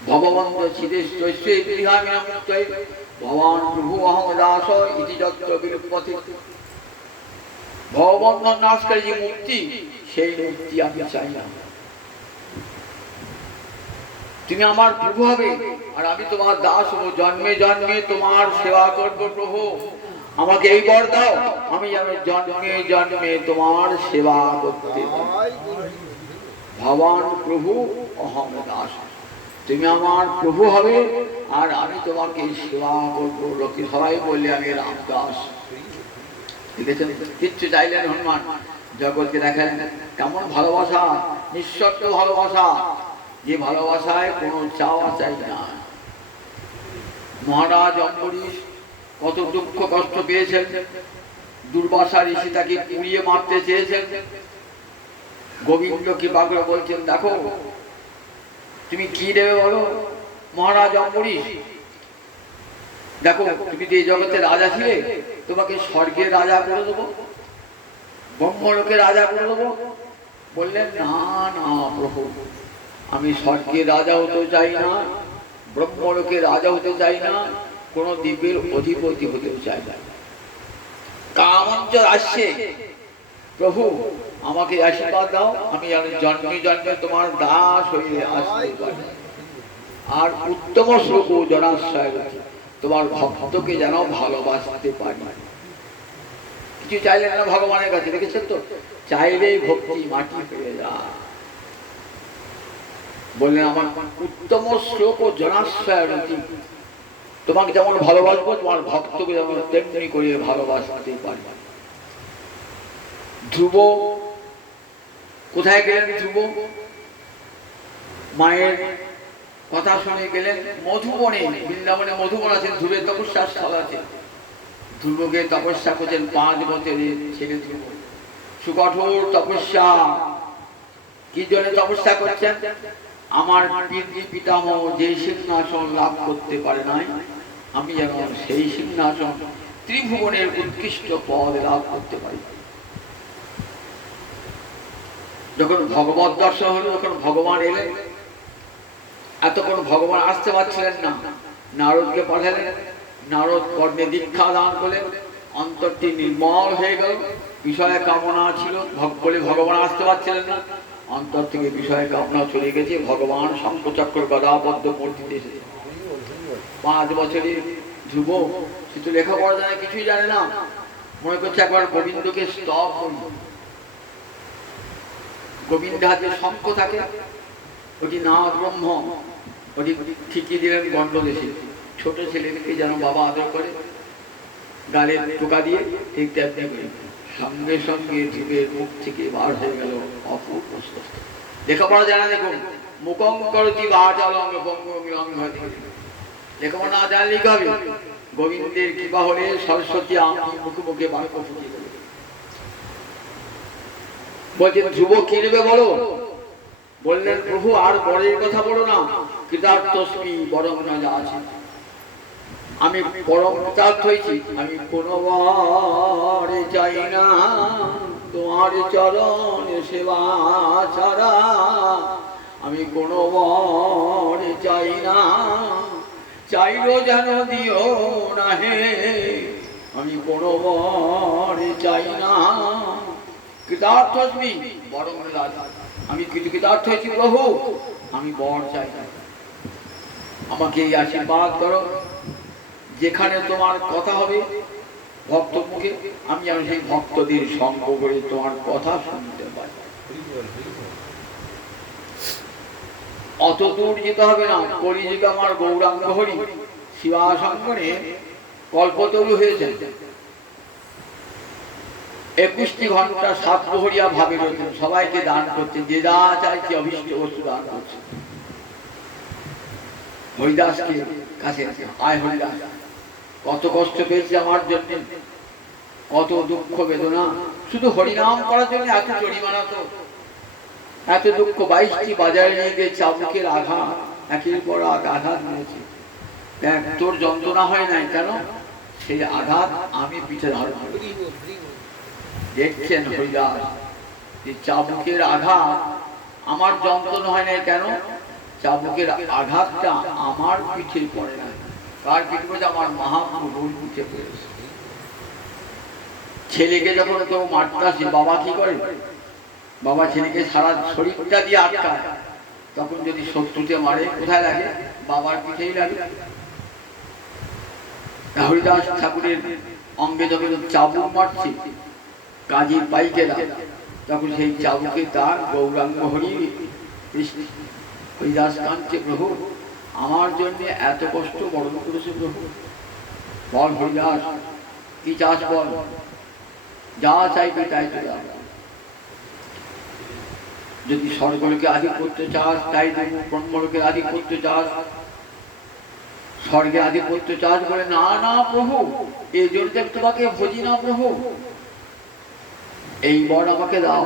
ভববন্ধ ছিদেশ ভগবান প্রভু অহম দাস ইতি যত্র বিলুপ্যতে। ভববন্ধন নাশকারী যে মুক্তি, সেই মুক্তি আমি চাই না। তুমি আমার প্রভু হবে আর আমি তোমার দাস হবো, জন্মে জন্মে তোমার সেবা করবো। প্রভু আমাকে এই বর দাও, আমি যেন জন্মে জন্মে তোমার সেবা করতে। ভগবান প্রভু অহম দাস, তুমি আমার প্রভু হবে আর আমি তোমাকে সেবা করবো। লোকে সবাই বললে আমি রামদাস। দেখেছেন, কিচ্ছু চাইলেন হনুমান, জগৎকে দেখেন কেমন ভালোবাসা, নিঃশর্ত ভালোবাসা, যে ভালোবাসায় কোনো চাওয়া চাই না। মহারাজ অম্বরীশ কত দুঃখ কষ্ট পেয়েছেন, দুর্বাসা ঋষি তাকে পুড়িয়ে মারতে চেয়েছেন। গোবিন্দ কি বাগড়া বলছেন, দেখো তুমি কি দেবে বলো। মহারাজ অম্বরীশ দেখো, তুমি তো এই জগতের রাজা ছিলে, তোমাকে স্বর্গের রাজা করে দেবো, ব্রহ্মলোকের রাজা করে দেবো, বললেন না না প্রভু, আমি স্বর্গের রাজা হতে চাই না, ব্রহ্মলোকের রাজা হতে চাই না, কোন দ্বীপের অধিপতি হতে চাই না। কামাঞ্চল আসছে, প্রভু আমাকে আশীর্বাদ দাও, আমি জন্মে জন্মে তোমার দাস হয়ে আসতে পারি, আর উত্তম শ্লোক জনাশ্রয় তোমার ভক্তকে যেন ভালোবাসতে পারি। কিছু চাইলেন না ভগবানের কাছে, দেখেছেন তো, চাইলেই ভক্তি মাটি হয়ে যায়। বললেন আমার উত্তম শ্লোক ও জনাশ্রয় তোমাকে যেমন ভালোবাসবো, তোমার ভক্তকে যেমন তেমনি করে ভালোবাসতে পারি। ধ্রুব কোথায় গেলেন? ধ্রুব মায়ের কথা শুনে গেলেন মধুবনে। বৃন্দাবনে মধুবন আছেন, ধ্রুবের তপস্যার স্থল আছে। ধ্রুবকে তপস্যা করছেন 5 বছরের ছেলে ধ্রুব, সুকঠোর তপস্যা। কি জন্য তপস্যা করছেন? আমার পিতামহ যে সিংহাসন লাভ করতে পারে নাই, আমি যেন সেই সিংহাসন ত্রিভুবনের উৎকৃষ্ট পদ লাভ করতে পারি। যখন ভগবত দর্শন হলো, যখন ভগবান এলেন, এতক্ষণ ভগবান আসতে পারছিলেন না, নারদকে পাঠালেন। নারদ কর্ণে দীক্ষা দান করলেন, অন্তরটি নির্মল হয়ে গেল। বিষয়ে কামনা ছিল বলে ভগবান আসতে পারছিলেন না, অন্তর থেকে বিষয়ে কামনা চলে গেছে। ভগবান শঙ্খচক্র গদাবদ্ধ মূর্তিতে এসেছে। 5 বছরের ধ্রুব, সে তো লেখাপড়া জানে, কিছুই জানে না, মনে করছে একবার গোবিন্দকে স্তব করব। গোবিন্দ হাতে শঙ্খ থাকে, ওটি না ব্রহ্ম, ওটি ঠিকিয়ে দিলেন গণ্ড দেশে। ছোট ছেলেকে যেন বাবা আদর করে, গালে টোকা দিয়ে ঠিক তেমনি করে সঙ্গে সঙ্গে ধ্রুবের মুখ থেকে বার হয়ে গেল অপূর্ব স্পষ্ট। লেখাপড়া জানা, দেখুন মুখঙ্করতি বাচালঙ্গ লেখাপড়া না জানলেই হবে। গোবিন্দের কৃপা হলে সরস্বতী আমি মুখে মুখে বাক্য ফুটিয়ে দেবে। বলছেন ধ্রুব কি নেবে বলো? বললেন প্রভু আর বড়ের কথা বলো না, কৃতার্থস্মি বরং না যা আছে, আমি পরম কৃতার্থ হয়েছি। আমি কোনোবারে চাই না তোমার চরণ সেবা ছাড়া, আমি কোনোবারে চাই না, চাইলো যেন দিও না হে, আমি কোনোবারে চাই না। কৃতার্থস্মি বরং না, আমি কৃতার্থ হয়েছি প্রভু, আমি বর চাই না। আমাকে এই আশীর্বাদ করো, যেখানে তোমার কথা হবে ভক্ত মুখে, আমি যেন সেই ভক্তদের সঙ্গ করে তোমার কথা শুনতে পাই। অত দূর যেতে হবে না, কলিযুগে আমার গৌরাঙ্গ হরি শিবাসঙ্গনে কল্পতরু হয়েছে। 21টি ঘন্টা 7 প্রহরিয়া ভাবে রয়েছেন, সবাইকে দান করছেন, যে যা চাইছে অভিষ্ট বস্তু দান করছে। হরিদাসকে কাছে আয় হরিদাস, কত কষ্ট পেয়েছে আমার জন্য, কত দুঃখ বেদনা, শুধু হরিনাম করার জন্য এত জরিমানা, তো এত দুঃখ। 22টি বাজারে নিয়ে গিয়ে চাবুকের আঘাত, একের পর আঘাত নিয়েছে। দেখ তোর যন্ত্রণা হয় নাই কেন? সেই আঘাত আমি পিঠে ধারণ করি। দেখছেন হরিদাস, যে চাবুকের আঘাত আমার যন্ত্রণা হয় নাই কেন? চাবুকের আঘাতটা আমার পিঠে পড়ে না। কার পিঠে পড়েছে? আমার মহাপ্রভুর পিঠে পড়েছে। ছেলেকে যখন কেউ মারতে আসে, বাবা কি করে? বাবা ছেলেকে সারা শরীরটা দিয়ে আটকায়, তখন যদি শত্রুতে মারে কোথায় লাগে? বাবার পিঠেই লাগে। হরিদাস ঠাকুরের অঙ্গে যখন চাবুক মারছে কাজী পাইকেরা, তখন সেই চাবুকের দাগ গৌরাঙ্গ হরি। হরিদাস কাঁদছে, প্রভু আমার জন্য এত কষ্ট বরণ করেছে প্রভু, বল হরিদাস কি চাস বল, যা চাইবে তাই তো দাও। যদি স্বর্গলোকে আদি করতে চাস তাই দেব, ব্রহ্মলোকে আদি করতে চাস, স্বর্গে আদি করতে চাস। বলে না না প্রভু, এই জন্য তোমাকে ভজি না প্রভু, এই বর আমাকে দাও।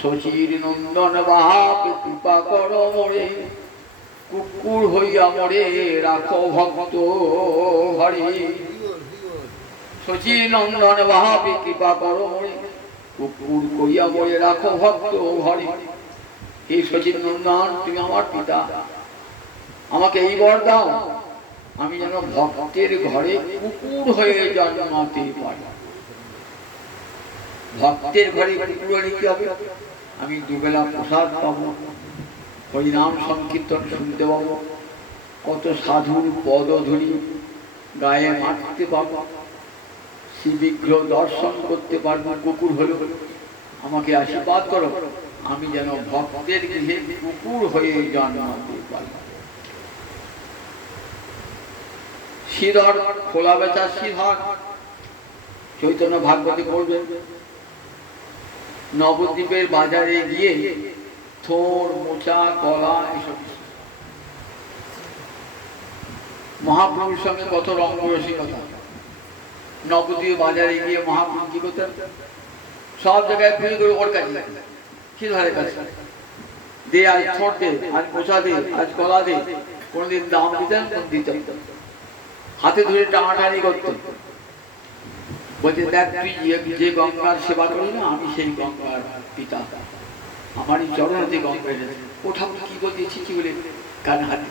শচীর নন্দন বাপ কৃপা করো মোরে, কুকুর হইয়া মরে রাখো ভক্ত ঘরে। শচীর নন্দন বাপ কৃপা করো মোরে, কুকুর হইয়া মরে রাখো ভক্ত ঘরে। হে সচিনন্দন, তুমি আমার পিতা, আমাকে এই বর দাও, আমি যেন ভক্তের ঘরে কুকুর হয়ে জন্মাতে পারি। ভক্তের ঘরে কুকুর হলে কি হবে? আমি দুবেলা প্রসাদ পাবো, হরিনাম সংকীর্তন শুনতে পাবো, কত সাধুর পদধূলি গায়ে মাখতে পাবো, শ্রীবিগ্রহ দর্শন করতে পারবো কুকুর হলো। আমাকে আশীর্বাদ করো, আমি যেন ভক্তের গৃহে কুকুর হয়ে জন্মাতে পারি। শ্রীধর, খোলা বেচা শ্রীধর, চৈতন্য ভাগবতে পড়বেন, নবদ্বীপের বাজারে গিয়ে থোর, মোচা, কলা এসব মহাপ্রভুর সঙ্গে কত রঙ্গরসিকতা। নবদ্বীপ বাজারে গিয়ে মহাপ্রভু কি করতেন? সব জায়গায় ফিরে করে ওর কাছে, শ্রীধরের কাছে, দে আজ থোর দে, আজ মোচা দে, আজ কলা দে। কোনদিন দাম দিতেন, দিতেন, হাতে ধরে টানাটানি করতেন। বলছে, দেখ তুই যে গঙ্গার সেবা করলি না, আমি সেই গঙ্গার পিতা, আমারই চরণ যে গঙ্গা এসেছে। ও ঠাকুর কি করতেছি কি বলে কানে হাত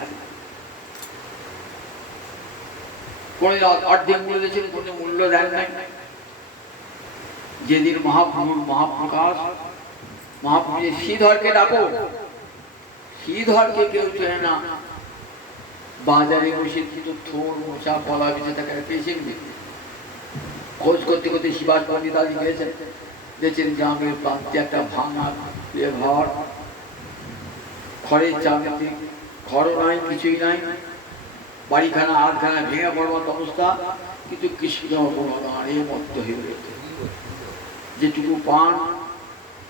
কোনদিন অর্ধেক মূল্য দিয়েছিল, কোনদিন মূল্য দেন নাই। যেদিন মহাপ্রভুর মহাপ্রকাশ, মহাপ্রভু শ্রীধরকে ডাকো, শ্রীধরকে কেউ চেনে না। বাজারে বসে কিন্তু থোর, মোচা, কলা বেঁচে থাকে, পেয়েছেন। খোঁজ করতে করতে শিবাস পণ্ডিত আজ গিয়েছেন, দেখছেন গ্রামের প্রান্তে একটা ভাঙা ঘর, খড়ের চালাতে, ঘরও নাই, কিছুই নাই, বাড়িখানা আধখানা ভেঙে পড়বার অবস্থা। কিন্তু কৃষ্ণ গুণগানে মত্ত হয়ে রয়েছে। যেটুকু পান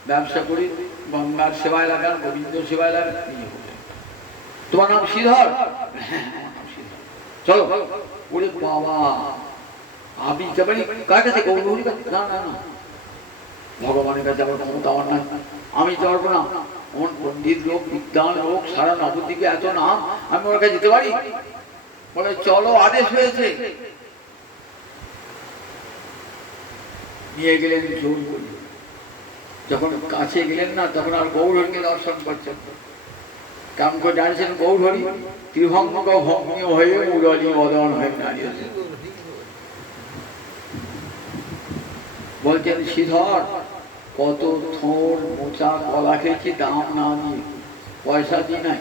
ব্যবসা করি, গঙ্গার সেবায় লাগান, গোবিন্দ সেবায় লাগান। তোমার নাম শ্রীধর? চলো। ওরে বাবা, আমি যাবানি কার কাছে? গৌরহরির কাছে? না না না, ভগবানের কাছে আমার ক্ষমতা আমার না, আমি যাবো না। এমন পণ্ডিত লোক, বিদ্যান লোক, সারা নবদ্বীপে এত নাম, আমি ওর কাছে যেতে পারি? বলে চলো, আদেশ হয়েছে। নিয়ে গেলেন জোর করে। যখন কাছে গেলেন না, তখন আর গৌরহরিকে দর্শন করছেন। কাম করে জানিয়েছেন গৌরহরি ত্রিভঙ্গ ভঙ্গীয় হয়ে মুরলী মদন হয়ে দাঁড়িয়েছে। বলছেন, শ্রীধর, কত থোর, মোচা, কলা খেয়েছি, দাম না দিয়ে, পয়সা দিই নাই।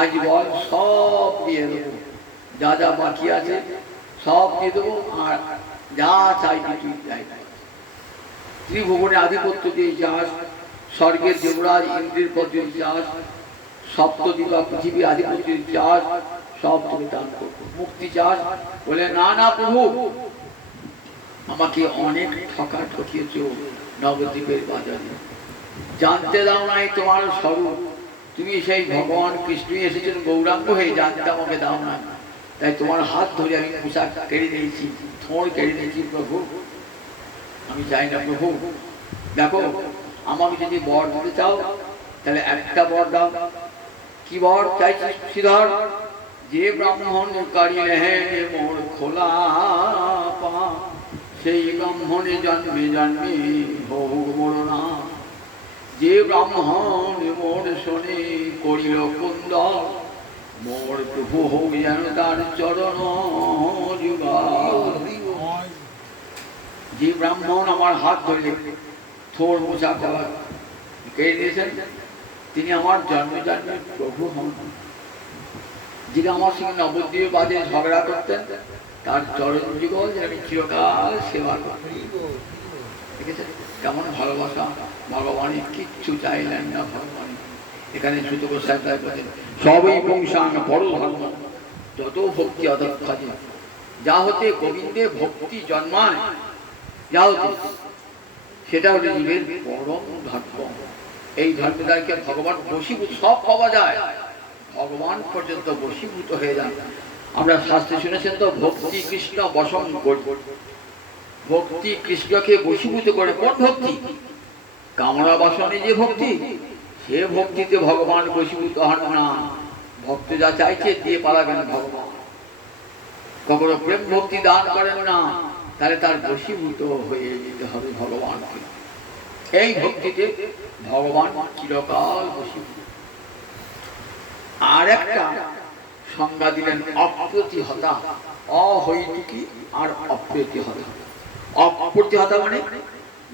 আজ বল সব দিয়ে দেবো, যা যা বাকি আছে সব দিয়ে দেবো, আর যা চাইবি তুই চাই। ত্রিভুবনে আধিপত্য দিয়ে যাস, স্বর্গের দেবরাজ ইন্দ্রের পদে যাস, সপ্তদ্বীপা পৃথিবী আধিপত্য চাস, সব তুমি দান করবো। মুক্তি চাস? বলে না না প্রভু, আমাকে অনেক ঠকা ঠকিয়েছ নবদ্বীপের বাজারে, জানতে দাও নাই তোমার স্বরূপ, তুমি সেই ভগবান কৃষ্ণ এসেছেন গৌরাঙ্গ হয়ে, জানতে আমাকে দাও না। তাই তোমার হাত ধরে আমি পোশাক কেড়ে নিয়েছি, থোড় কেড়ে নিয়েছি। প্রভু, আমি চাই না প্রভু, দেখো আমাকে যদি বর দিতে চাও তাহলে একটা বর দাও। কি বর চাইছি শ্রীধর? যে ব্রাহ্মণ কারিলেন মোর খোলা পা, সেই ব্রাহ্মণে জন্মে জন্মে হোক মোর না। যে ব্রাহ্মণ মোর শোনে করিল কুন্দর, মোর প্রভু হোক যেন তার চরণ যুগল। যে ব্রাহ্মণ আমার হাত ধরে থোড়, মোচা, কলা কেড়ে দিয়েছেন, তিনি আমার জন্মে জন্মে প্রভু হন। যিনি আমার সঙ্গে নবদ্বীপে বাজে ঝগড়া করতেন, তার চরণ যুগল যে আমি চিরকাল সেবা করি। দেখেছেন কেমন ভালোবাসা? ভগবানের কিচ্ছু চাইলেন না। ভগবান এখানে শুধু সবই বংশান বড় ধর্ম, যত ভক্তি অদক্ষাতে, যা হতে গোবিন্দে ভক্তি জন্মায়, যা হতে সেটা হলে জীবের পরম ধর্ম। এই ধর্মদায়কে ভগবান বশীভূত, সব পাওয়া যায়, ভগবান পর্যন্ত বশীভূত হয়ে যান। আমরা শাস্ত্রে শুনেছেন তো, ভক্তি কৃষ্ণ বশম করব। ভক্তি কৃষ্ণকে বশীভূত করে। কোন ভক্তি? কামনা বাসনে যে ভক্তি, সে ভক্তিতে ভগবান বশীভূত হন না। ভক্ত যা চাইছে দিয়ে পালাবেন ভগবান। কখনো প্রেম ভক্তি দান করেন না, তাহলে তার বশীভূত হয়ে যেতে হবে ভগবানকে। এই ভক্তিতে ভগবান চিরকাল বসিবে। আর একটা সংজ্ঞা দিলেন অপ্রতিহতা, অহৈতুকী আর অপ্রতিহতা। অপ্রতিহতা মানে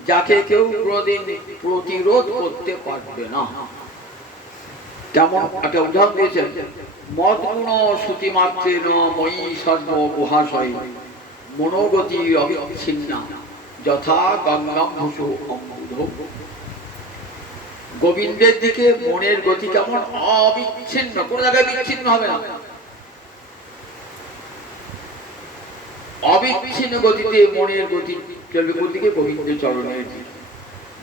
যাকে কেউ কোনদিন প্রতিরোধ করতে পারবে না। কেমন একটা উদাহরণ দিয়েছেন, মদগুণ শ্রুতিমাত্রেণ ময়ি সর্ব গুহাশয় মনোগতি অবিচ্ছিন্না যথা গঙ্গাম্ভূষু অম্বুধ। গোবিন্দের দিকে মনের গতি কেমন? অবিচ্ছিন্ন, কোন জায়গায় বিচ্ছিন্ন হবে না। অবিচ্ছিন্ন গতিতে মনের গতি চলবে কোন দিকে? গোবিন্দের চরণের দিকে।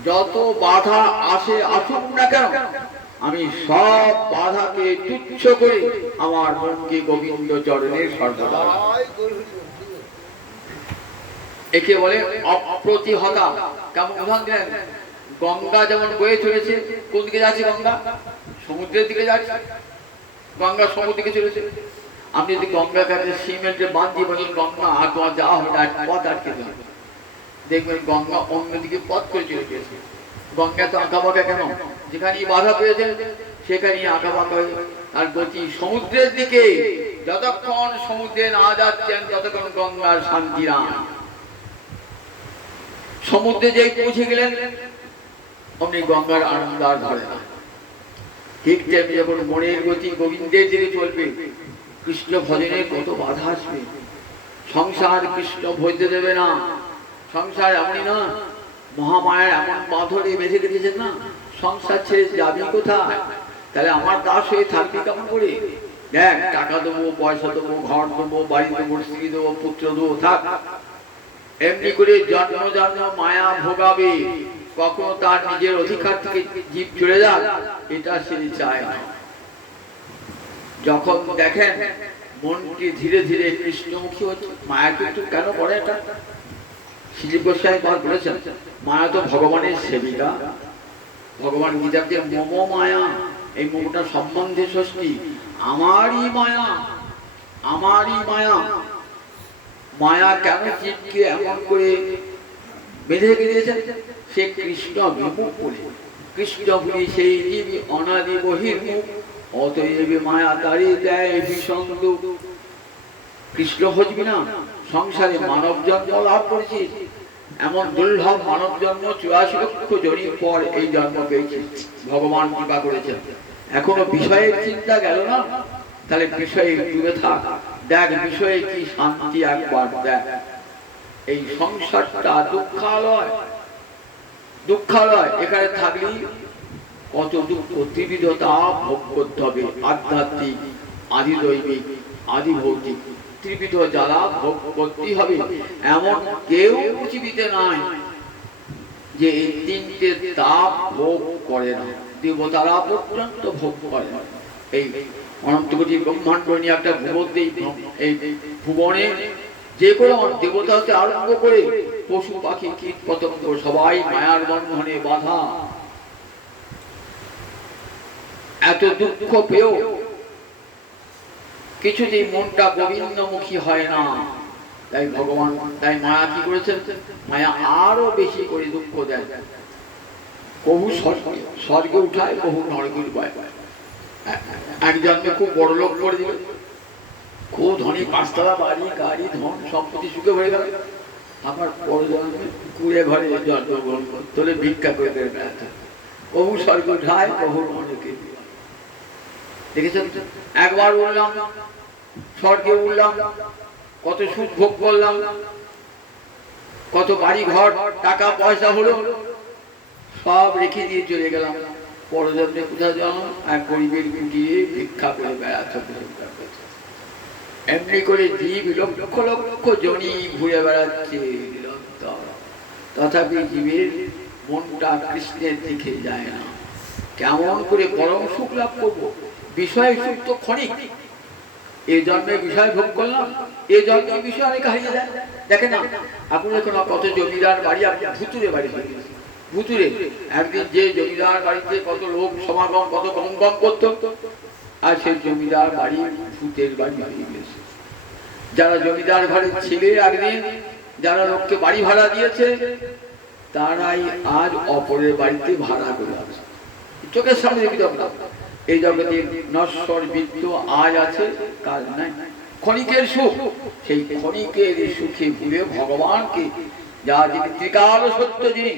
যত বাধা আসে আসুক না কেন, আমি সব বাধাকে তুচ্ছ করে আমার মনকে গোবিন্দ চরণের সর্বদা। একে বলে অপ্রতিহতা। কেমন উদাহরণ দিলেন? গঙ্গা যেমন বয়ে চলেছে, কোন দিকে যাচ্ছে গঙ্গা? সমুদ্রের দিকে যাচ্ছে। গঙ্গা সমুদ্রের দিকে চলেছে। আপনি যদি গঙ্গা কাছে সিমেন্টের বাঁধ দিয়ে বলেন গঙ্গা আর তোমার যাওয়া হবে না, পথ আটকে দেবে, দেখবেন গঙ্গা অন্যদিকে পথ করে চলে গেছে। গঙ্গা তো আঁকা বাঁকা কেন? যেখানেই বাধা পেয়েছে সেখানেই আঁকা বাঁকা হয়ে আর গতি সমুদ্রের দিকে। যতক্ষণ সমুদ্রে না যাচ্ছেন ততক্ষণ গঙ্গার শান্তি না। সমুদ্রে যেই পৌঁছে গেলেন অমনি গঙ্গার আনন্দ আর ধরে না। ঠিক তেমনি যখন মনের গতি গোবিন্দের দিকে চলবে, কৃষ্ণ ভজনের কত বাধা আসবে। সংসার কৃষ্ণ ভজতে দেবে না। সংসার এমনই না, মহামায়ার এমন বাঁধরে বেঁধে রেখেছেন না, সংসার ছেড়ে যাবি কোথায়? তাহলে আমার দাস হয়ে থাকবি কেমন করে? দেখ, টাকা দেবো, পয়সা দেবো, ঘর দেবো, বাড়ি দেবো, স্ত্রী দেবো, পুত্র দেবো, থাক। এমনি করে জন্ম জন্ম মায়া ভোগাবে, কখনো তার নিজের অধিকার থেকে জীব চলে যাক, এটা সে চায় না। যখন দেখেন মনটি ধীরে ধীরে কৃষ্ণমুখী হচ্ছে, মায়া কিন্তু কেন করে এটা? শ্রীজীব গোস্বামী বলেছেন, মায়া তো ভগবানের সেবিকা। ভগবান গীতাতে মম মায়া, এই মমটা সম্বন্ধে ষষ্ঠী। আমারই মায়া, আমারই মায়া। মায়া কেন জীবকে এমন করে বেঁধে দিয়েছেন? সে কৃষ্ণ বিমুখ বলে। কৃষ্ণ বলি সেই জীব অনাদি বহির্মুখ, অতএব মায়া তারি দেয় ভীষণ দুঃখ। কৃষ্ণ হজবি না? সংসারে মানব জন্ম লাভ করেছি, এমন দুর্লভ মানব জন্ম ৮৪ লক্ষ জনের পর এই জন্ম পেয়েছি। ভগবান কৃপা করেছেন। এখনো বিষয়ের চিন্তা গেল না, তাহলে বিষয়ে ডুবে থাক, দেখ বিষয়ে কি শান্তি একবার দেখ। এই সংসারটা দুঃখালয়, দুঃখালয়। এখানে থাকলেই কত দুঃখ, ত্রিবিধতা ভোগ করতে হবে। আধ্যাত্মিক, আদি দৈবিক, আদি ভৌতিক, ত্রিবিধ জ্বালা ভোগ করতেই হবে। এমন কেউ পৃথিবীতে নাই যে এই তিনটে তাপ ভোগ করে না। দেবতারা পর্যন্ত ভোগ করে না। এই অনন্ত কোটি ব্রহ্মাণ্ড নিয়ে একটা ভুবন, এই ভুবনে যে কোনো দেবতা হতে আরম্ভ করে পশু পাখি কীট পতঙ্গ সবাই মায়ার বন্ধনে বাধা। এত দুঃখ পেয়েও কিছুতেই মনটা গোবিন্দমুখী হয় না। তাই ভগবান, তাই মায়া কি করেছেন? মায়া আরো বেশি করে দুঃখ দেয়। বহু স্বর্গে উঠায়, বহু নরকে উঠায়। এক জন্মে খুব বড় লোক করে দিল, খুব ধনী, ৫ তলা বাড়ি, গাড়ি, ধন সম্পত্তি সুখে ভরে গেল। আমার বড় জন্মে কুড়ে ঘরে জন্মগ্রহণ করতে হলে ভিক্ষা করে দেবে। বহু স্বর্গে উঠায়, বহু নরকে। দেখেছেন? একবার উঠলাম স্বর্গে, উঠলাম, কত সুখ ভোগ করলাম, কত বাড়ি ঘর, টাকা পয়সা হলো, সব রেখে দিয়ে চলে গেলাম। পরজন্মে কোথায় গেলাম? এক গরিবের কুটিয়ে ভিক্ষা করে বেড়াতে। এমনি করে জীব লক্ষ লক্ষ জনি ঘুরে বেড়াচ্ছে, তথাপি জীবের মনটা কৃষ্ণের দিকে যায় না। কেমন করে পরম সুখ লাভ করবো? বিষয় সুখ তো ক্ষণিক। এই জন্মে বিষয় ভোগ করলাম, এই জন্মে বিষয় অনেক হারিয়ে যায়। দেখেন না, আপনি দেখুন কত জমিদার বাড়ি, আপনি ভুতুরে বাড়ি হয়ে গেছে। ভুতুরে একদিন যে জমিদার বাড়িতে কত লোক সমাগম, কত গমগম করতো, আর সেই জমিদার বাড়ি ভূতের বাড়ি হয়ে গেছে। যারা জমিদার ঘরের ছেলে একদিন যারা লোককে বাড়ি ভাড়া দিয়েছে, তারাই আজ অপরের বাড়িতে ভাড়া করে আছে। চোখের সামনে দেখি তো না, এই জগতে নশ্বর বৃত্ত আজ আছে কাল নাই। ক্ষণিকের সুখ, সেই ক্ষণিকের সুখে ভুলে ভগবানকে, যা যিনি ত্রিকাল সত্য, যিনি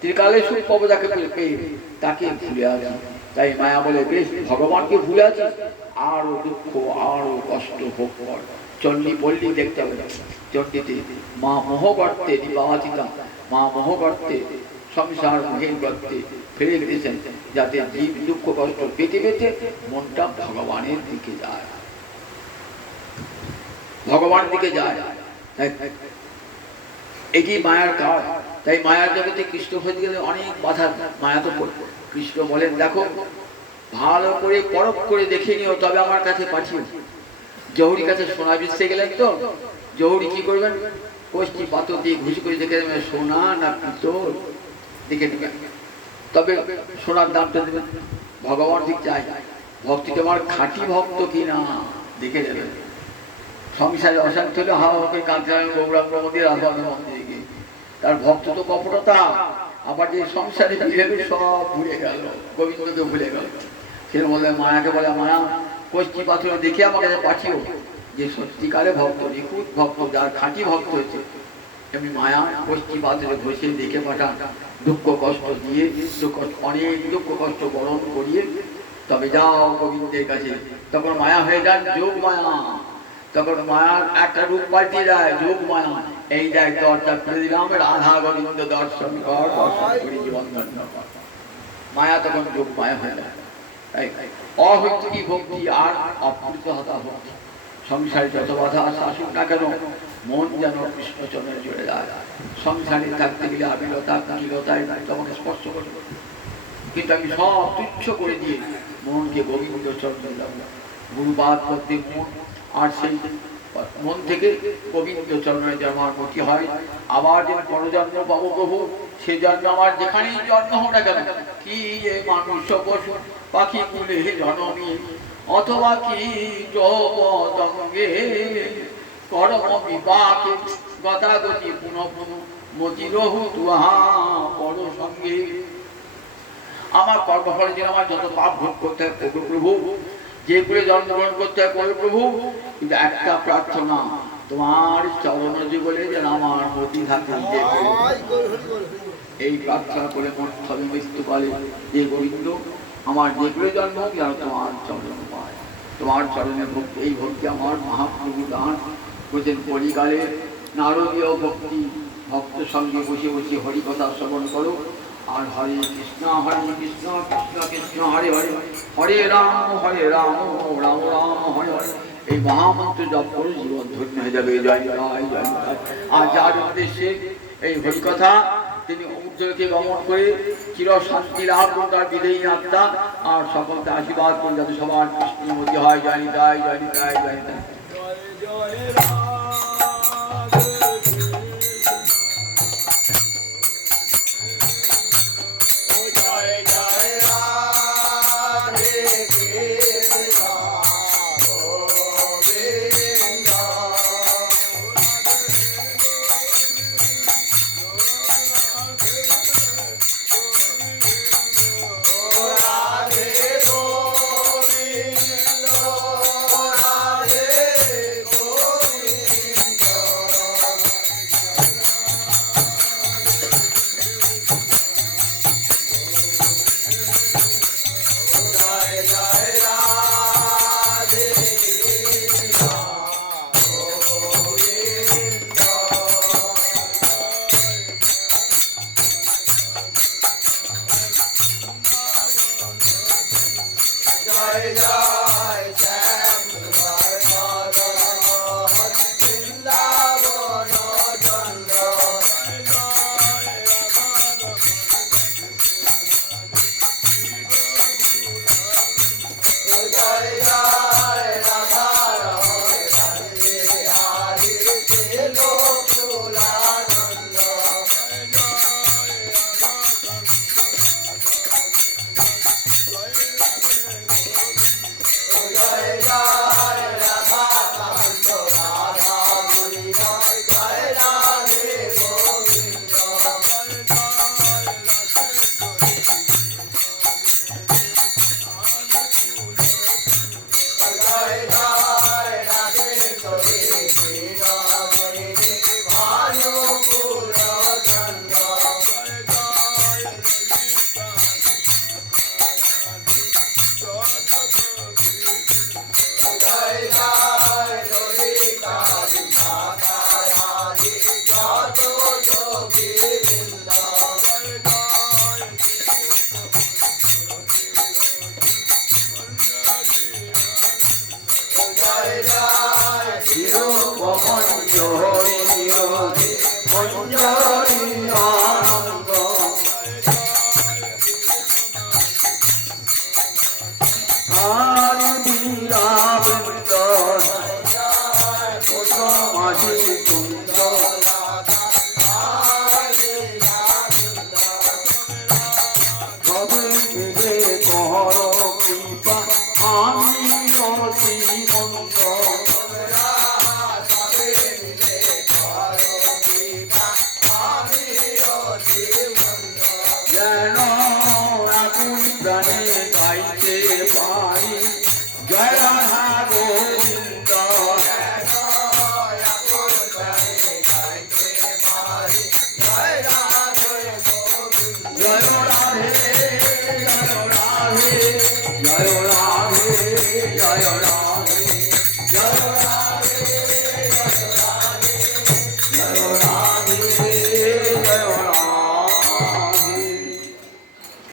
ত্রিকালে সুখ পাবো যাকে পেয়ে, তাকে ভুলে আছে। তাই মায়া বলে বেশ ভগবানকে ভুলে আছে, আরো দুঃখ আরো কষ্ট ভোগ কর। চণ্ডী পল্লী দেখতে হবে, চণ্ডীতে মা মোহগর্তে নিবাচিতা, মা মোহগর্তে সংসার মোহের গর্তে ফেলে দিয়েছেন, যাতে জীব দুঃখ কষ্ট পেতে পেতে মনটা ভগবানের দিকে যায়, ভগবানের দিকে যায়। এটি মায়ার কাজ। তাই মায়ার জগতে কৃষ্ণ হয়ে গেলে অনেক বাধা, মায়া তো কৃষ্ণ বলেন দেখো ভালো করে পরখ করে দেখে নিও, তবে আমার কাছে পাঠিও। জহুরির কাছে সোনা বেচতে গেলেন তো জহুরি কি করবেন, কষ্টি পাথর দিয়ে ঘুষি করে দেখে দেবেন সোনা না পিতল, দেখে নেবেন, তবে সোনার দামটা দেবেন। ভগবান ঠিক চাই ভক্তি তোমার খাঁটি ভক্ত কিনা দেখে দেবেন। সংসারে অশান্তি হলে হাওয়া হকে কাঞ্চন গৌরাঙ্গ মন্দির আহ্বান মন্দিরে, তার ভক্ত তো কপটতা, আবার যে সংসারে সব ভুলে গেল, গোবিন্দকে ভুলে গেল। সে বলে মায়াকে বলে মায়া কষ্টি পাথরে দেখে আমাকে পাঠিও, যে সত্যিকারে ভক্ত, নিখুঁত ভক্ত, যার খাঁটি ভক্ত হচ্ছে, এমনি মায়া কষ্টি পাথরে ঘষে দেখে পাঠান, দুঃখ কষ্ট দিয়ে অনেক দুঃখ কষ্ট বরণ করিয়ে তবে যাও গোবিন্দের কাছে। তখন মায়া হয়ে যান যোগ মায়া, তখন মায়ার একটা রূপ পাল্টে যায় যোগ মায়া। এই দেখ দরজা খুলে দিলাম, রাধা গোবিন্দ দর্শন কর, দর্শন করে জীবন ধন্য কর। মায়া তখন যোগ মায়া হয়ে যায়। অহৈতুকী ভক্তি আর অপ্রীত হতা ভক্তি। সংসারে যত বাধা আসুক না কেন মন যেন কৃষ্ণচরণে জুড়ে যায়। সংসারে থাকতে গেলে আবিলতা কুটিলতায় তোমাকে স্পর্শ করবে, কিন্তু আমি সব তুচ্ছ করে দিয়ে মনকে গোবিন্দ চরণে যাব। গুরুবাদ করতে মন, আর সেই মন থেকে গোবিন্দ চরণে যে আমার গতি হয়, আবার যেন পরজন্ম পাবো প্রভু, সে জন্ম আমার যেখানেই জন্ম হোক না কেন, কি যে মানুষ পশু পাখি কুলে জনমী, অথবা কি জপতঙ্গে কর্ম বিপাকে গতাগতি পুনঃ পুনঃ মতিরহু তুহা পর সঙ্গে। আমার কর্মফলে যেন আমার যত পাপ ভোগ করতে হয় করবে প্রভু, যে করে জন্মগ্রহণ করতে হয় করবে প্রভু, কিন্তু একটা প্রার্থনা তোমার চরণ যুগলে যেন আমার মতি থাকে। এই প্রার্থনা করে মধ্যে মৃত্যুকালে যে গোবিন্দ আমার যে করে জন্ম যেন তোমার চরণ পায়, তোমার চরণে ভক্তি। এই ভক্তি আমার মহাপ্রভু দান করেছেন কলিকালে। নারদীয় ভক্তি, ভক্ত সঙ্গে বসে বসে হরিকথা শ্রবণ করো, আর হরে কৃষ্ণ কৃষ্ণ কৃষ্ণ হরে হরে, হরে রাম রাম রাম হরে হরে, এই মহামন্ত্র জপ করো, জীবন ধন্য হয়ে যাবে। জয় জয় জয়। আর যার উদ্দেশ্যে এই হরিকথা তিনি ঊর্ধ্বকে গমন করে চির শান্তি লাভ করুন তার বিদেয়ী আত্মা, আর সকলকে আশীর্বাদ করুন যাতে সবার কৃষ্ণমতি হয়। জয় জয় জয় জয় জয় জয়।